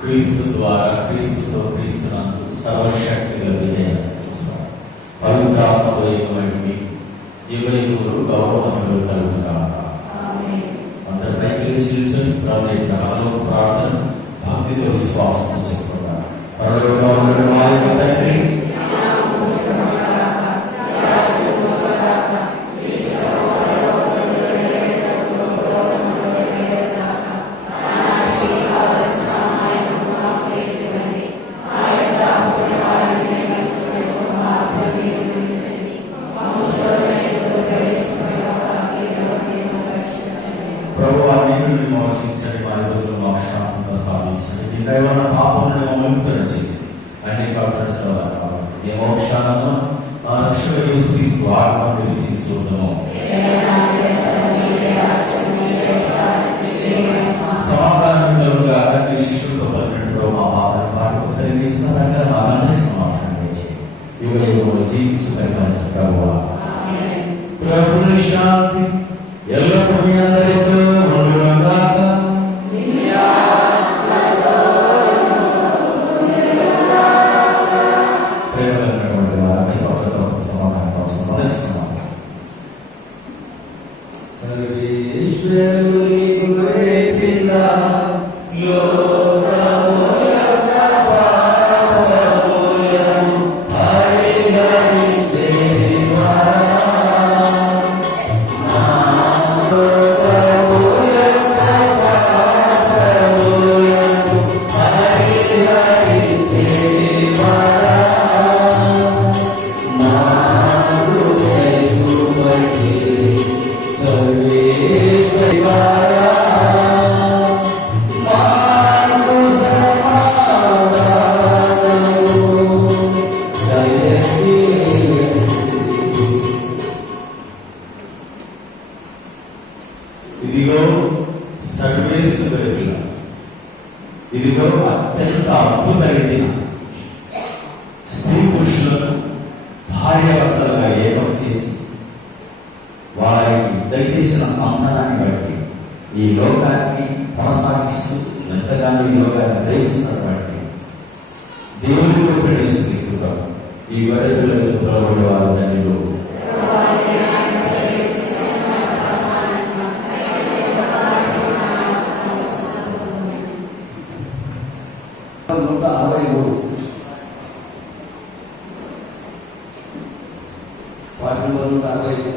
క్రీస్తు ద్వారా క్రీస్తుతో క్రీస్తునందు సర్వశక్తి గల విజయస్వామి పవిత్రాత్మతో ఏకమైంది యుగయుగులు గౌరవములు కలుగుగాక. అందరి పైకి నిలిచి ప్రార్థన భక్తితో విశ్వాసం చెప్పుకున్నారు. పరలోకమందున్న మా యొక్క తండ్రి, పాపములను విముక్తుల చేసి అన్ని ఏ మోక్షాలను ఆ రక్షణ యేసు క్రీస్తు ఆత్మ నిలిచి చూద్దాము. ఎల్లప్పుడూ మీ అందరితో ఉండునుగాక. ప్రేమలైనటువంటి వారమై ఒకరితో సమాధానం కోసం మొదటి సమాధానం. సర్వేశ్వరుని గొర్రె పిల్ల లోకము యొక్క పాపములను పరిహరించేవా. నా లోకము యొక్క పాపములను పరిహరించేవా. నాకు తెలుసుబట్టి సర్వేశ్వరా మాకు సమాధానము దయచేయండి. ఇదిగో సర్వేశ్వరుని పిల్ల, ఇదిగో అత్యంత అద్భుతమైన స్త్రీ పురుషులను భార్యాభర్తలుగా ఏకం చేసి వారికి దయచేసిన సంతానాన్ని బట్టి ఈ లోకాన్ని కొనసాగిస్తూ ఎంతగానో ఈ లోకాన్ని ప్రేమిస్తున్నటువంటి దేవుడితో ప్రేమిస్తున్నాం. ఈ గొర్రె పిల్లలకు పిలవబడే వారు ధన్యులు. నూట 63 పాఠం 163.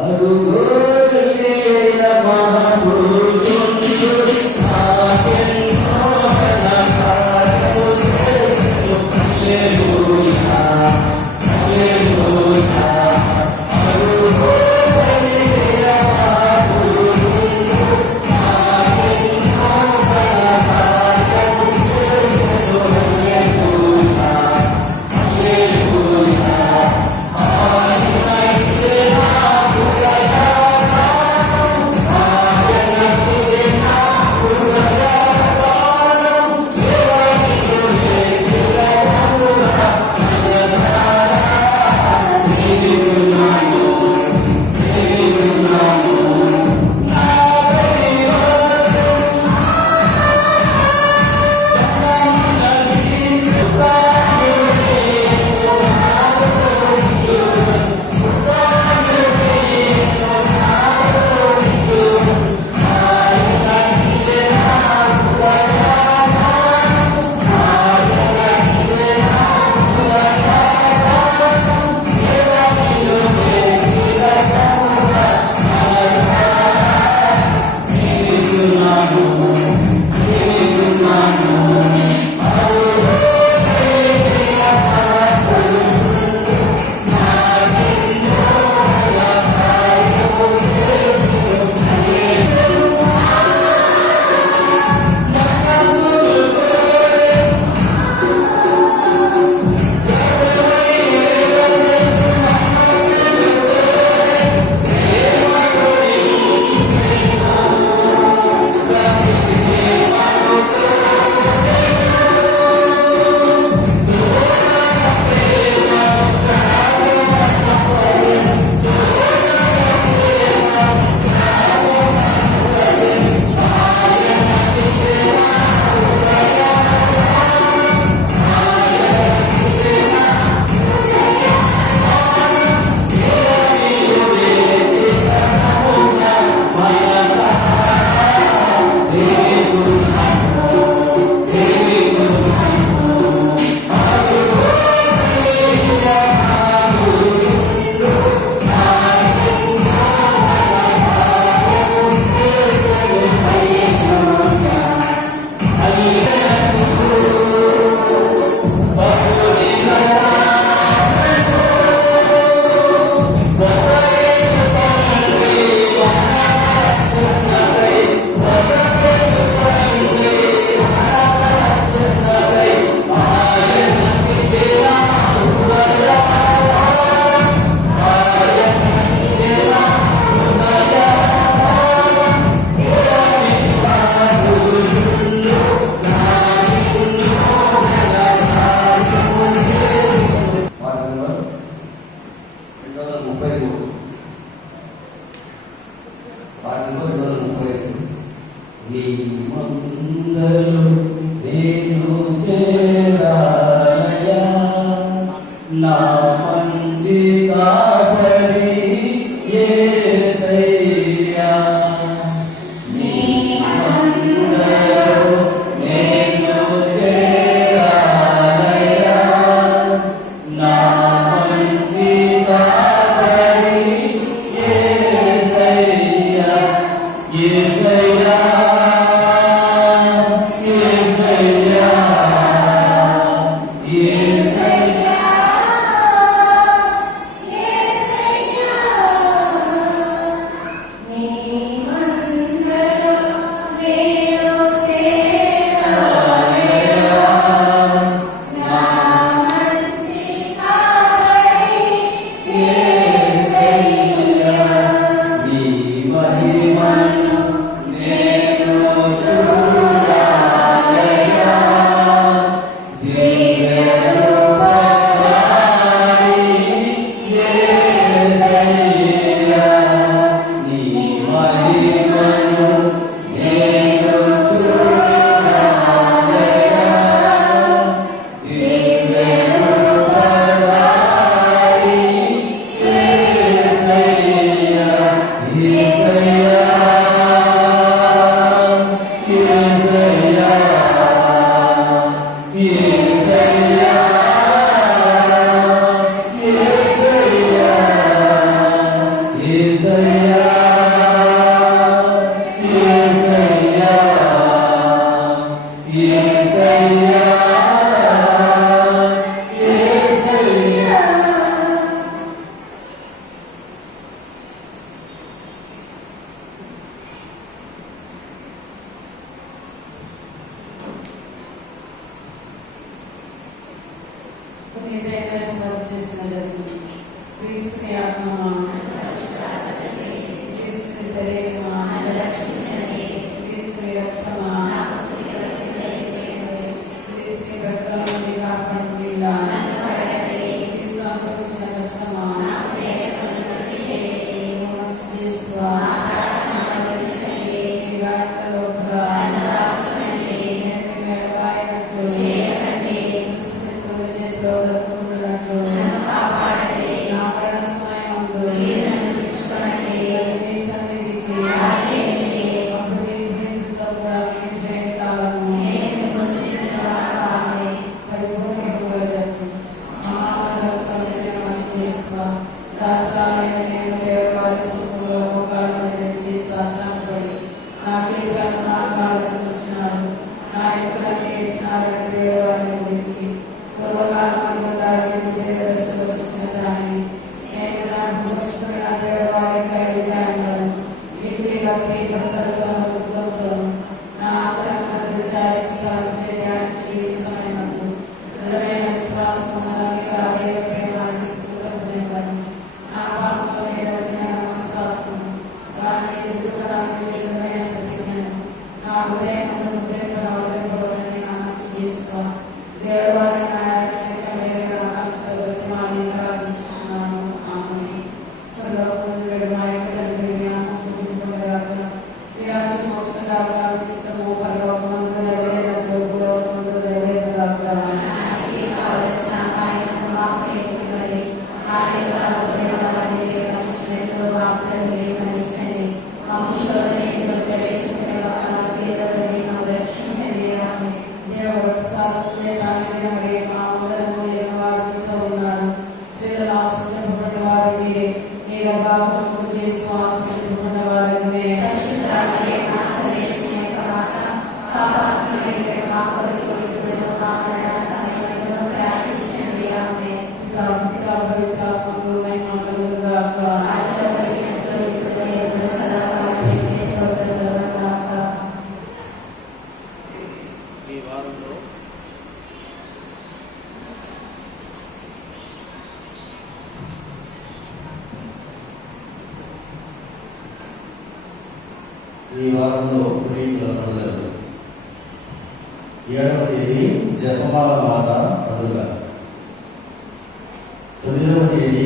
అడుగోలేయ మహాపురుషుడు హల్లెలూయా హల్లెలూయా పాటలో 230 నీ మందలో నేను చేరాలయా నా మంచి కాపరి యేసయ్యా నీ మందలో నేను చేరాలయా నా మంచి కాపరి యేసయ్యా యేసయ్యా యేసయ్యా యేసయ్యా నీ మహిమను నేను చూడాలయా దివ్యరూపధారి యేసయ్యా నీ మహిమను నేను చూడాలయా దివ్యరూపధారి యేసయ్యా యేసయ్యా యేసయ్యా యేసయ్యా యేసయ్యా యేసయ్యా యేసయ్యా యేసయ్యా యేసయ్యా క్రీస్తుని ఆత్మమా క్రీస్తుని శరీరమా క్రీస్తుని రక్తమా క్రీస్తుని బట్టల నుండి కాపాడండి క్రీస్తు అనుభవించిన కష్టమా మంచి చేసువా ఈ గాట్ల లోపల చేతిలో దొరుకుతున్నట్లు నా మరణ సమయమందు నీ సన్నిధికి అప్పుడు నీ ప్రేమతో కూడా నీ ప్రేమితాలను పరిపూర్ణముగా జరుపు. మహామహోన్నతుడైన నేను మంచి చేస్తా దాసరాలైన నేను దేవవారి సముఖంలో మోకాళ్ళను తెరిచి సాష్టాంగపడి నా చేతులను నా కాళ్ళను వచ్చినారు నా ఎక్కడికి ఇచ్చినారని దేవవారిని గురించి పూర్వకాలంలో దారిని దశలో వచ్చిన దానిని నేను నా భూమిష్ఠుడైన దేవవారి విధానం వీటిని బట్టి భర్తలతో ఉద్యోగంతో నా ఆంతరంగా విచారించడం చేయడానికి ఈ సమయమందు దృఢమైన విశ్వాసం నా పాపంలో నేను వచ్చిన నమస్కారం దాన్ని ఎదుర్కోవడానికి దృఢమైన ప్రతిజ్ఞను నా హృదయం ముద్రింపబడని నా మంచి చేస్తా దేవవారి ప్రార్థించున్నాను ఆమె మా యొక్క తండ్రి జ్ఞానం పూజింపబడగాక ఈ రాజ్యం మోక్షంగా ప్రార్థిస్తాము పరలోకమందు నెరవేరట్లు భూలోకమందు నెరవేరగాక దేవుడు సాధన చేయాలని మా అందరము వారితో ఉన్నారు స్త్రీలను ఆశ్రయించబడిన వారు మీరే మీ గర్భాఫలము చేసి ఆశ్రయించబడిన వారినే ఈ వారంలో పునీతుల పండుగలు 7వ తేదీ జపమాల మాత పండుగ, 9వ తేదీ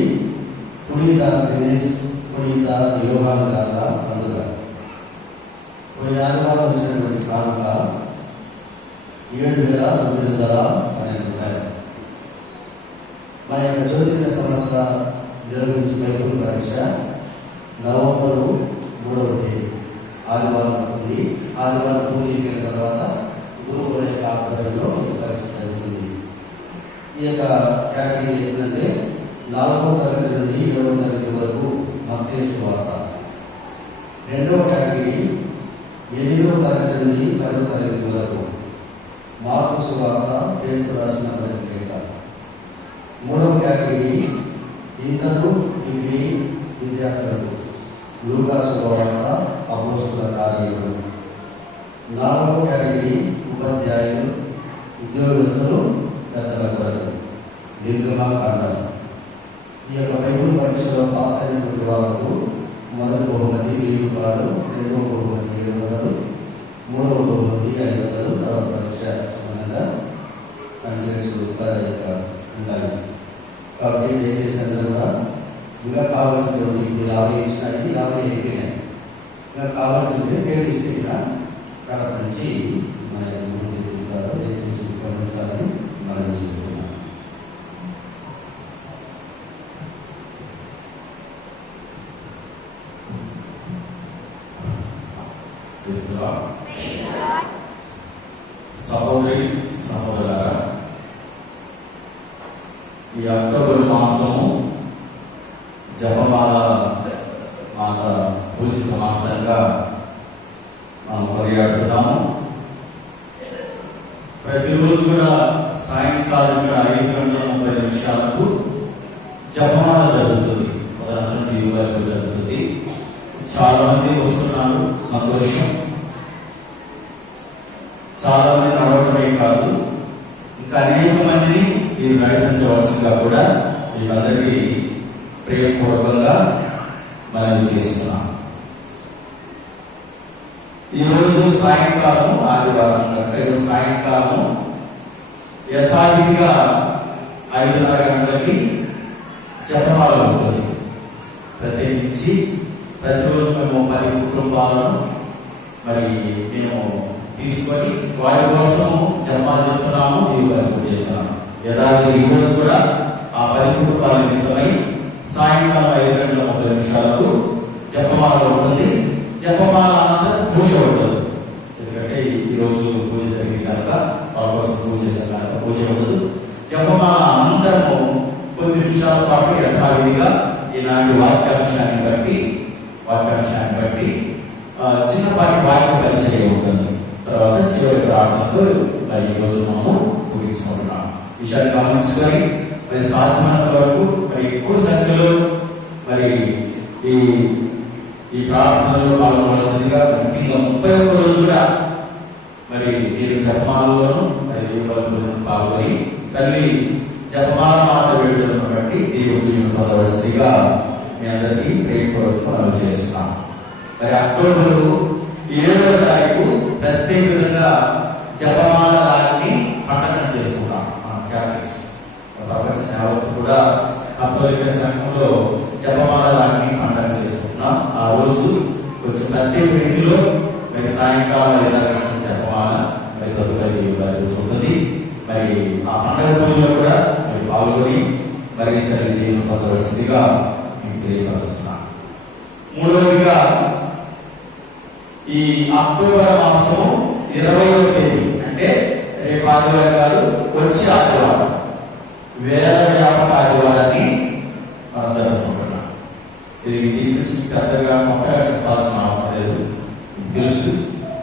పునీత దినేష్ పునీత యోహాన్ గార్ల పండుగ, వచ్చినటువంటి కానుక 7,912 మన యొక్క జ్యోతిర్య సంస్థ నిర్వహించిన బైబిల్ పరీక్ష నవంబరు 3వ తేదీ ఆదివారం ఉంది. ఆదివారం పూజ అయిన తర్వాత గురువుల యొక్క ఆధ్వర్యంలో ఈ పరీక్ష జరుగుతుంది. ఈ యొక్క కేటగిరీ ఏంటంటే 4వ తరగతి నుండి 7వ తరగతి వరకు మత్తయి సువార్త. 2వ కేటగిరీ 8వ తరగతి నుండి 10వ తరగతి వరకు మార్కు సువార్త, పేతురు రాసిన పత్రిక. 3వ కేటగిరీ ఇంటరు, డిగ్రీ విద్యార్థులకు లూకా సువార్త, అపోస్తలుల కార్యములు. 4వ కేటగిరీ ఉపాధ్యాయులు, ఉద్యోగస్తులు, పెద్దల కొరకు నిర్గమాకాండం. ఈ యొక్క బైబిల్ పరీక్షలో పాస్ అయినటువంటి వాళ్ళకు మొదటి బహుమతి 1000 రూపాయలు, 2వ బహుమతి 700, 3వ బహుమతి 500. తర్వాత పరీక్ష సంబంధంగా కన్సల్టెన్సీ రూపాయలు ఉంటాయి. కాబట్టి దయచేసి అందరూ కూడా ఇంకా కావాల్సినటువంటి 50 ఇచ్చినాయి, 50 అయిపోయినాయి. ఇంకా కావాల్సిందే పేరు ఇస్తే కడప నుంచి మన ముందు తీసుకురారు. దయచేసి గమనించాలని మనం చూస్తున్నాం. సహోదరి సహోదరులారా, ఈ అక్టోబర్ మాసము జపమాల పూజిత మాసంగా మనం కొనియాడుతున్నాము. ప్రతిరోజు కూడా సాయంకాలం 5:30 జపమాల జరుగుతుంది. ఉదాహరణ వరకు జరుగుతుంది. చాలా మంది వస్తున్నారు, సంతోషం. చాలా మంది నడవడమే కాదు, ఇంకా అనేక మందిని మీరు నడిపించవలసిందిగా కూడా మీరందరికీ ప్రేమపూర్వకంగా మనవి చేస్తున్నాం. ఈరోజు సాయంకాలం ఆదివారం కనుక ఈరోజు సాయంకాలం యథావిధిగా 5:30 గంటలకి జపమాల ఉంటుంది. ప్రత్యేకించి ప్రతిరోజు మేము 10 కుటుంబాలను మేము తీసుకొని వారి కోసం జపమాల చెప్తున్నాము, దీవులను చేస్తున్నాము. యథావిధిగా ఈరోజు కూడా ఆ 10 కుటుంబాల నిమిత్తమై సాయంకాలం 5:30 జపమాల ఉంటుంది. జపమాల అనంతరం పూజ ఉంటుంది. ఎందుకంటే ఈరోజు పూజ జరిగింది కనుక వాళ్ళ కోసం పూజ చేశాం కనుక పూజ ఉండదు. జపమాల అనంతరము కొద్ది నిమిషాల పాటు యథావిధిగా ఈనాటి వాక్యాంశాన్ని బట్టి చిన్నపాటి వాక్య పరిచయం ఉంటుంది. తర్వాత చివరి ప్రార్థనతో ఈరోజు మనము ముగించుకుంటున్నాం. విషయాన్ని గమనించుకొని సాధ్యమైనంత వరకు ఎక్కువ సంఖ్యలో ఈ ప్రార్థనలో పాల్గొనవలసిందిగా ముఖ్యంగా 31 రోజుగా మీరు జపమాలలోను పాల్గొని తల్లి జపమాల మాట వేడుకలను బట్టి దేవుడి పొందవలసిందిగా మీ అందరికీ ప్రేమపూర్వకంగా మనం చేస్తున్నాం. అక్టోబర్ 7వ తారీఖు ప్రత్యేకంగా జపమాల దాన్ని పండగ చేసుకున్నాం. మన క్యాథలిక్స్ ప్రపంచం యావత్తు కూడా కథోలిక సంఘంలో జపమాల దాన్ని పండగ చేసుకుంటున్నాం. ఆ రోజు కొంచెం ప్రత్యేక రీతిలో సాయంకాలం 5:30 గంటల జపమాల తదుపరి ఉంటుంది. ఆ పండగ పూజలో కూడా పాల్గొని తల్లి దేవుని పొందవలసిందిగా మీకు తెలియపరుస్తున్నాం. మూడవదిగా ఈ అక్టోబర్ మాసం 20వ తేదీ అంటే రేపు ఆదివారం కాదు, వచ్చే ఆదివారం వేద వ్యాపక ఆదివారాన్ని మనం జరుపుకుంటున్నాం. ఇది పెద్దగా కొత్తగా చెప్పాల్సిన అవసరం లేదు, తెలుసు.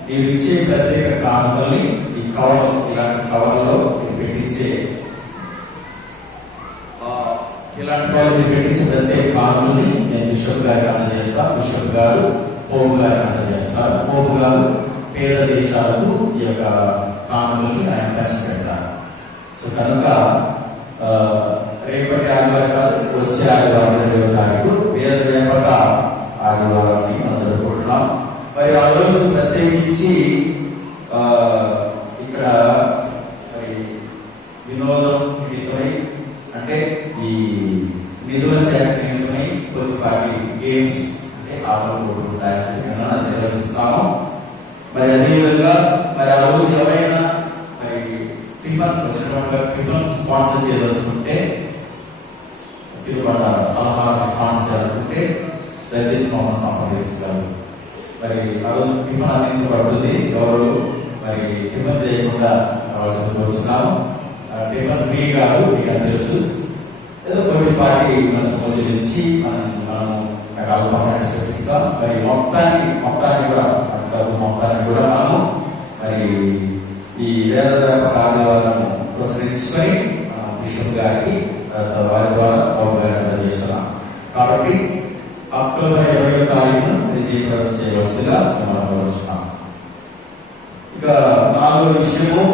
మీరు ఇచ్చే ప్రత్యేక కానుకల్ని ఈ కవర్, ఇలాంటి కవర్లో పెట్టించే ప్రత్యేక కానుకల్ని నేను బిషప్ గారికి అందజేస్తా. బిషప్ గారు పోపు గారికి అందజేస్తారు. పోపు గారు పేద దేశాలకు ఈ యొక్క కానుకల్ని ఆయన పంచిపెడతారు. సో కనుక రేపటి ఆదివారం కాదు, వచ్చే ఆదివారం 2వ తారీఖు వేద వ్యాపక ఆదివారాన్ని మనం జరుపుకుంటున్నాం. ఆ రోజు ప్రత్యేకించి ఇక్కడ వినోదం నిమిత్తమై, అంటే ఈ నిధుల శాఖ నిమిత్తమై కొద్దిపాటి గేమ్స్ అంటే ఆటలు నిర్వహిస్తాము. మరి అదేవిధంగా మరి ఆ రోజు ఎవరైనా మరి టిఫిన్ వచ్చినప్పుడు టిఫిన్ స్పాన్సర్ చేయదలుచుకుంటే తిరుమల ఆహారం స్పాన్సర్ చేయాలనుకుంటే దయచేసి మమ్మల్ని సంప్రదించగలరు. మరి ఆ రోజు టిఫిన్ అందించబడుతుంది. ఎవరు మరి టిఫిన్ చేయకుండా వచ్చినాము. టిఫిన్ ఫ్రీ కాదు, మీకు తెలుసు. ఏదో కొద్దిపాటి సంవత్సరించి మనము ఆల్కహాల్స్ ఇస్తాం. మరి మొత్తానికి కూడా మనము మరి ఈ వేద ఆదివారం ప్రసరించుకొని బిషప్ గారికి వారి ద్వారా అవగాహన చేస్తున్నాం. కాబట్టి అక్టోబర్ 20వ తారీఖున విజయప్రదం చేయవలసిందిగా మనం కోరుచున్నాం. ఇక 4వ విషయము,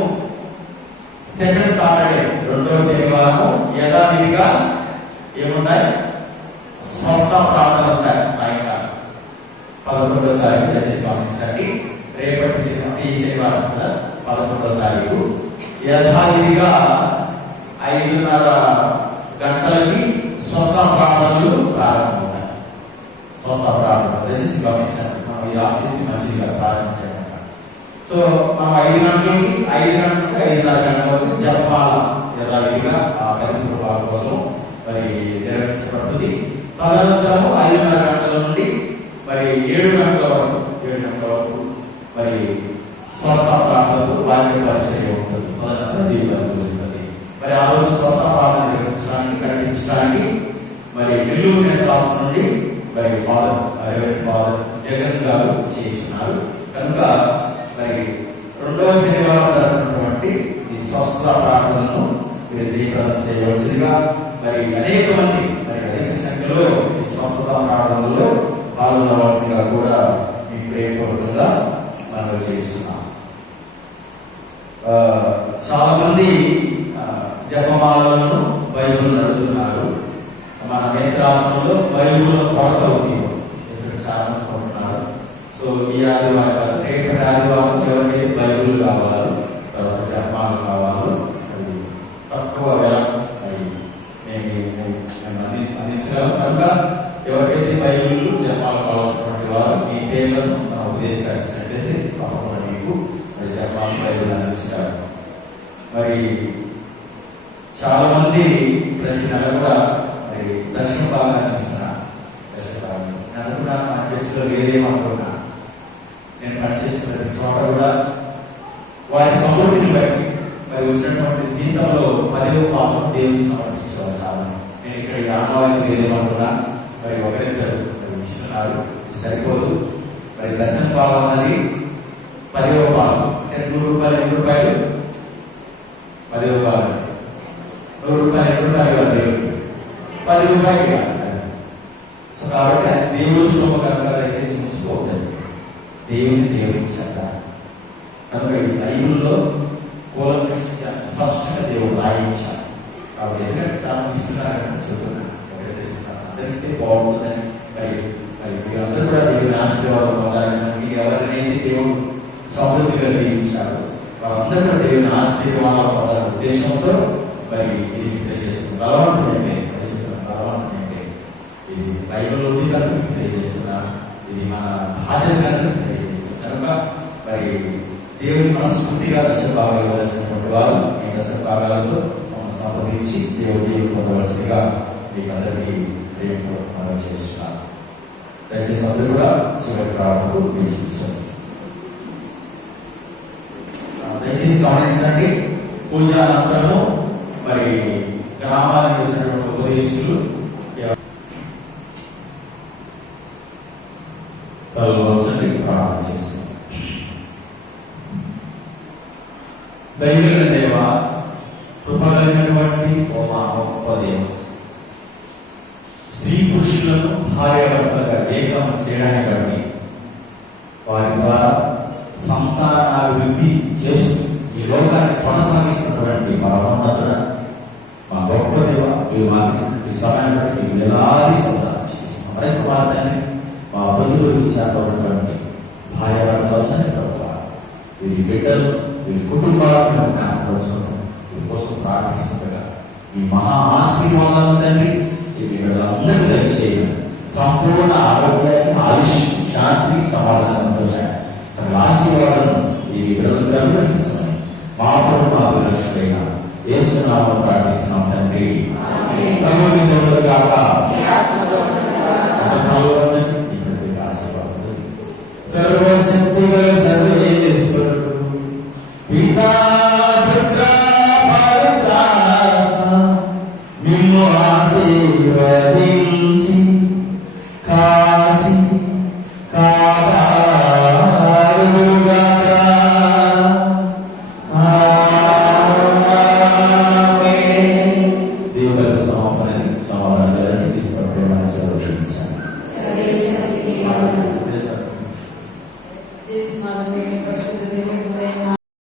సెకండ్ సాటర్డే, 2వ శనివారం యథావిధిగా ఏముంటాయి? స్వస్థ ప్రార్థనలు ఉంటాయి. సాయంకాలం 11వ తారీఖు దయచేసి గమనించండి. రేపటి ఈ శనివారం 11వ తారీఖు యథావిధిగా 5:30 గంటలకి స్వస్థ ప్రార్థనలు ప్రారంభమవుతాయి. స్వస్థ ప్రార్థన దయచేసి గమనించండి. మనం ఈ ఆఫీస్కి మంచిదిగా ప్రారంభించాలి. సో మనం 5 గంటలకి 5:30 గంటల వరకు జపమాల యథావిధిగా ఆ పెద్ద కృపాల కోసం మరి నిర్వహించబడుతుంది. తదనంతరం 5:30 గంటల నుండి మరి 7 గంటల వరకు మరి స్వస్థ ప్రార్థనలు వాక్య పరిచర్య ఉంటుంది. తదనంతరం దీపాలు ఉంటుంది. మరి ఆ రోజు స్వస్థ ప్రార్థన నిర్వహించడానికి కనిపించడానికి మరి నెల్లూరు క్లాస్ నుండి మరి ఫాదర్ జగన్ గారు చేస్తున్నారు. కనుక మరి 2వ శనివారం జరుగుతున్నటువంటి ఈ స్వస్థ ప్రార్థనను మీరు జయప్రదం చేయవలసిందిగా మరి అనేక సంఖ్యలో ఈ స్వస్థత ప్రార్థనలో పాల్గొనవలసిందిగా కూడా మీ ప్రేమపూర్వకంగా మనం చేస్తున్నాం. చాలా మంది జపమాలను బైబిల్ అడుగుతున్నారు. మన నేత్రాసనంలో బైబిల్ కొరత ఉంది. చాలా మంది కొంటున్నారు. సో ఈ ఆదివారం రేపటి ఆదివారం ఎవరికైతే బైబిల్ కావాలో, తర్వాత జపమాలు కావాలో అది తక్కువ వెల అందించగలం. కనుక ఎవరికైతే బైబిల్ జపమాలు కావాల్సినటువంటి వారు ఈ పేర్లను మన ఉద్దేశించినట్లయితే తప్పకుండా మీకు మరి జపమాలు బైబిల్ అందించారు. మరి చాలా మంది ప్రతి నెల కూడా మరి దర్శన భాగాన్ని ఇస్తున్నారు. అనుకున్నాను మా చర్చిలో లేదేమనుకున్నా. నేను పనిచేసిన ప్రతి చోట కూడా వారి సమృద్ధిని బట్టి మరి వచ్చినటువంటి జీతంలో 10వ భాగం దేవునికి సమర్పించేవారు. చాలా నేను ఇక్కడ ఈ ఆనవాయితీ లేదేమనుకున్నా. మరి ఒకరిద్దరు ఇస్తున్నారు, సరిపోదు. మరి దర్శన భాగం అన్నది 10వ భాగం అంటే 100 రూపాయలు 2 రూపాయలు 10వ భాగం 100 రూపాయలు 2 రూపాయలు కాదు, దేవుడు 10 రూపాయలు కాదు. సో కాబట్టి దేవుడు శుభకరంగా దయచేసి ముగిసిపోతుంది. దేవుని చెంద కనుక ఈ బైబిల్లో స్పష్టంగా దేవుడు రాయించారు. కాబట్టి ఎందుకంటే చాలా ఇస్తున్నారని చెప్తున్నాను, తెలిస్తే బాగుంటుందని. మరి మీరందరూ కూడా దేవుని ఆశీర్వాదం పొందాలని, ఎవరినైతే దేవుడు సమృద్ధిగా దీవించారు వాళ్ళందరూ కూడా దేవుని ఆశీర్వాదం పొందాలనే ఉద్దేశంతో మరి ఇది తెలియజేస్తుంది. బలవంతుడంటే బలవంతుడంటే ఇది బైబిల్ ఉంది కనుక తెలియజేస్తున్నాను. ఇది మన బాధ్యత కనుక తెలియజేస్తుంది. కనుక మరి దేవుని మనస్ఫూర్తిగా దశ భాగాలు ఇవ్వాల్సినటువంటి వారు ఈ దశ భాగాలతో మమ్మల్ని సంప్రదించి దేవుడు పొందవలసిందిగా మీకు అందరికీ మనం చేస్తున్నాను. దయచేసి అందరూ కూడా చివరి ప్రారంభకు వీక్షించండి. దయచేసి గమనించండి. పూజ అనంతరము మరి గ్రామానికి వచ్చినటువంటి ఉపదేశులు ప్రారంభం చేస్తాం. దైవిక దేవ, కృపగలిగినటువంటి ఉపదేవం స్త్రీ పురుషులను భార్యాభర్తలుగా ఏకం చేయడానికి బట్టి వారి ద్వారా సంతానాభివృద్ధి చేస్తూ ఈ లోకాన్ని కొనసాగిస్తున్నటువంటి మా ఉన్నతుడ, మా గొప్ప దేవ, మీరు మాకు ఈ సమయాన్ని బట్టి మీరు ఎలాది సంతానం చేస్తున్నాం. మరి కుమార్తెని మా బంధువులు చేపట్టినటువంటి భార్యాభర్తలందరినీ వీరి బిడ్డలు వీరి కుటుంబాలను జ్ఞాపకం వీరి కోసం ప్రార్థిస్తుండగా ఈ మహా ఆశీర్వాదాలు తండ్రి ఈ బిడ్డలందరూ దయచేయాలి. సంపూర్ణ ఆరోగ్యాన్ని, ఆయుష్, శాంతి, సమాధాన, సంతోషాన్ని ఆశీర్వాదం ఈ విడుదలకు అనుగ్రహించమని మా ప్రభు మా విరక్షకుడైన యేసునామములో ప్రార్థిస్తున్నాం తండ్రి. ప్రభువు మీతో గాక. సర్వశక్తిగల సర్వేశ్వరుడు పితా పుత్ర పవిత్రాత్మ మిమ్ము ఆశీర్వదించి కాచి కాపాడుగాక. ఆమేన్. దేవుని సమాధానాన్ని తీసుకుంటే మనసు రక్షించాలి. చేసిన పరిశుద్ధ దేవుని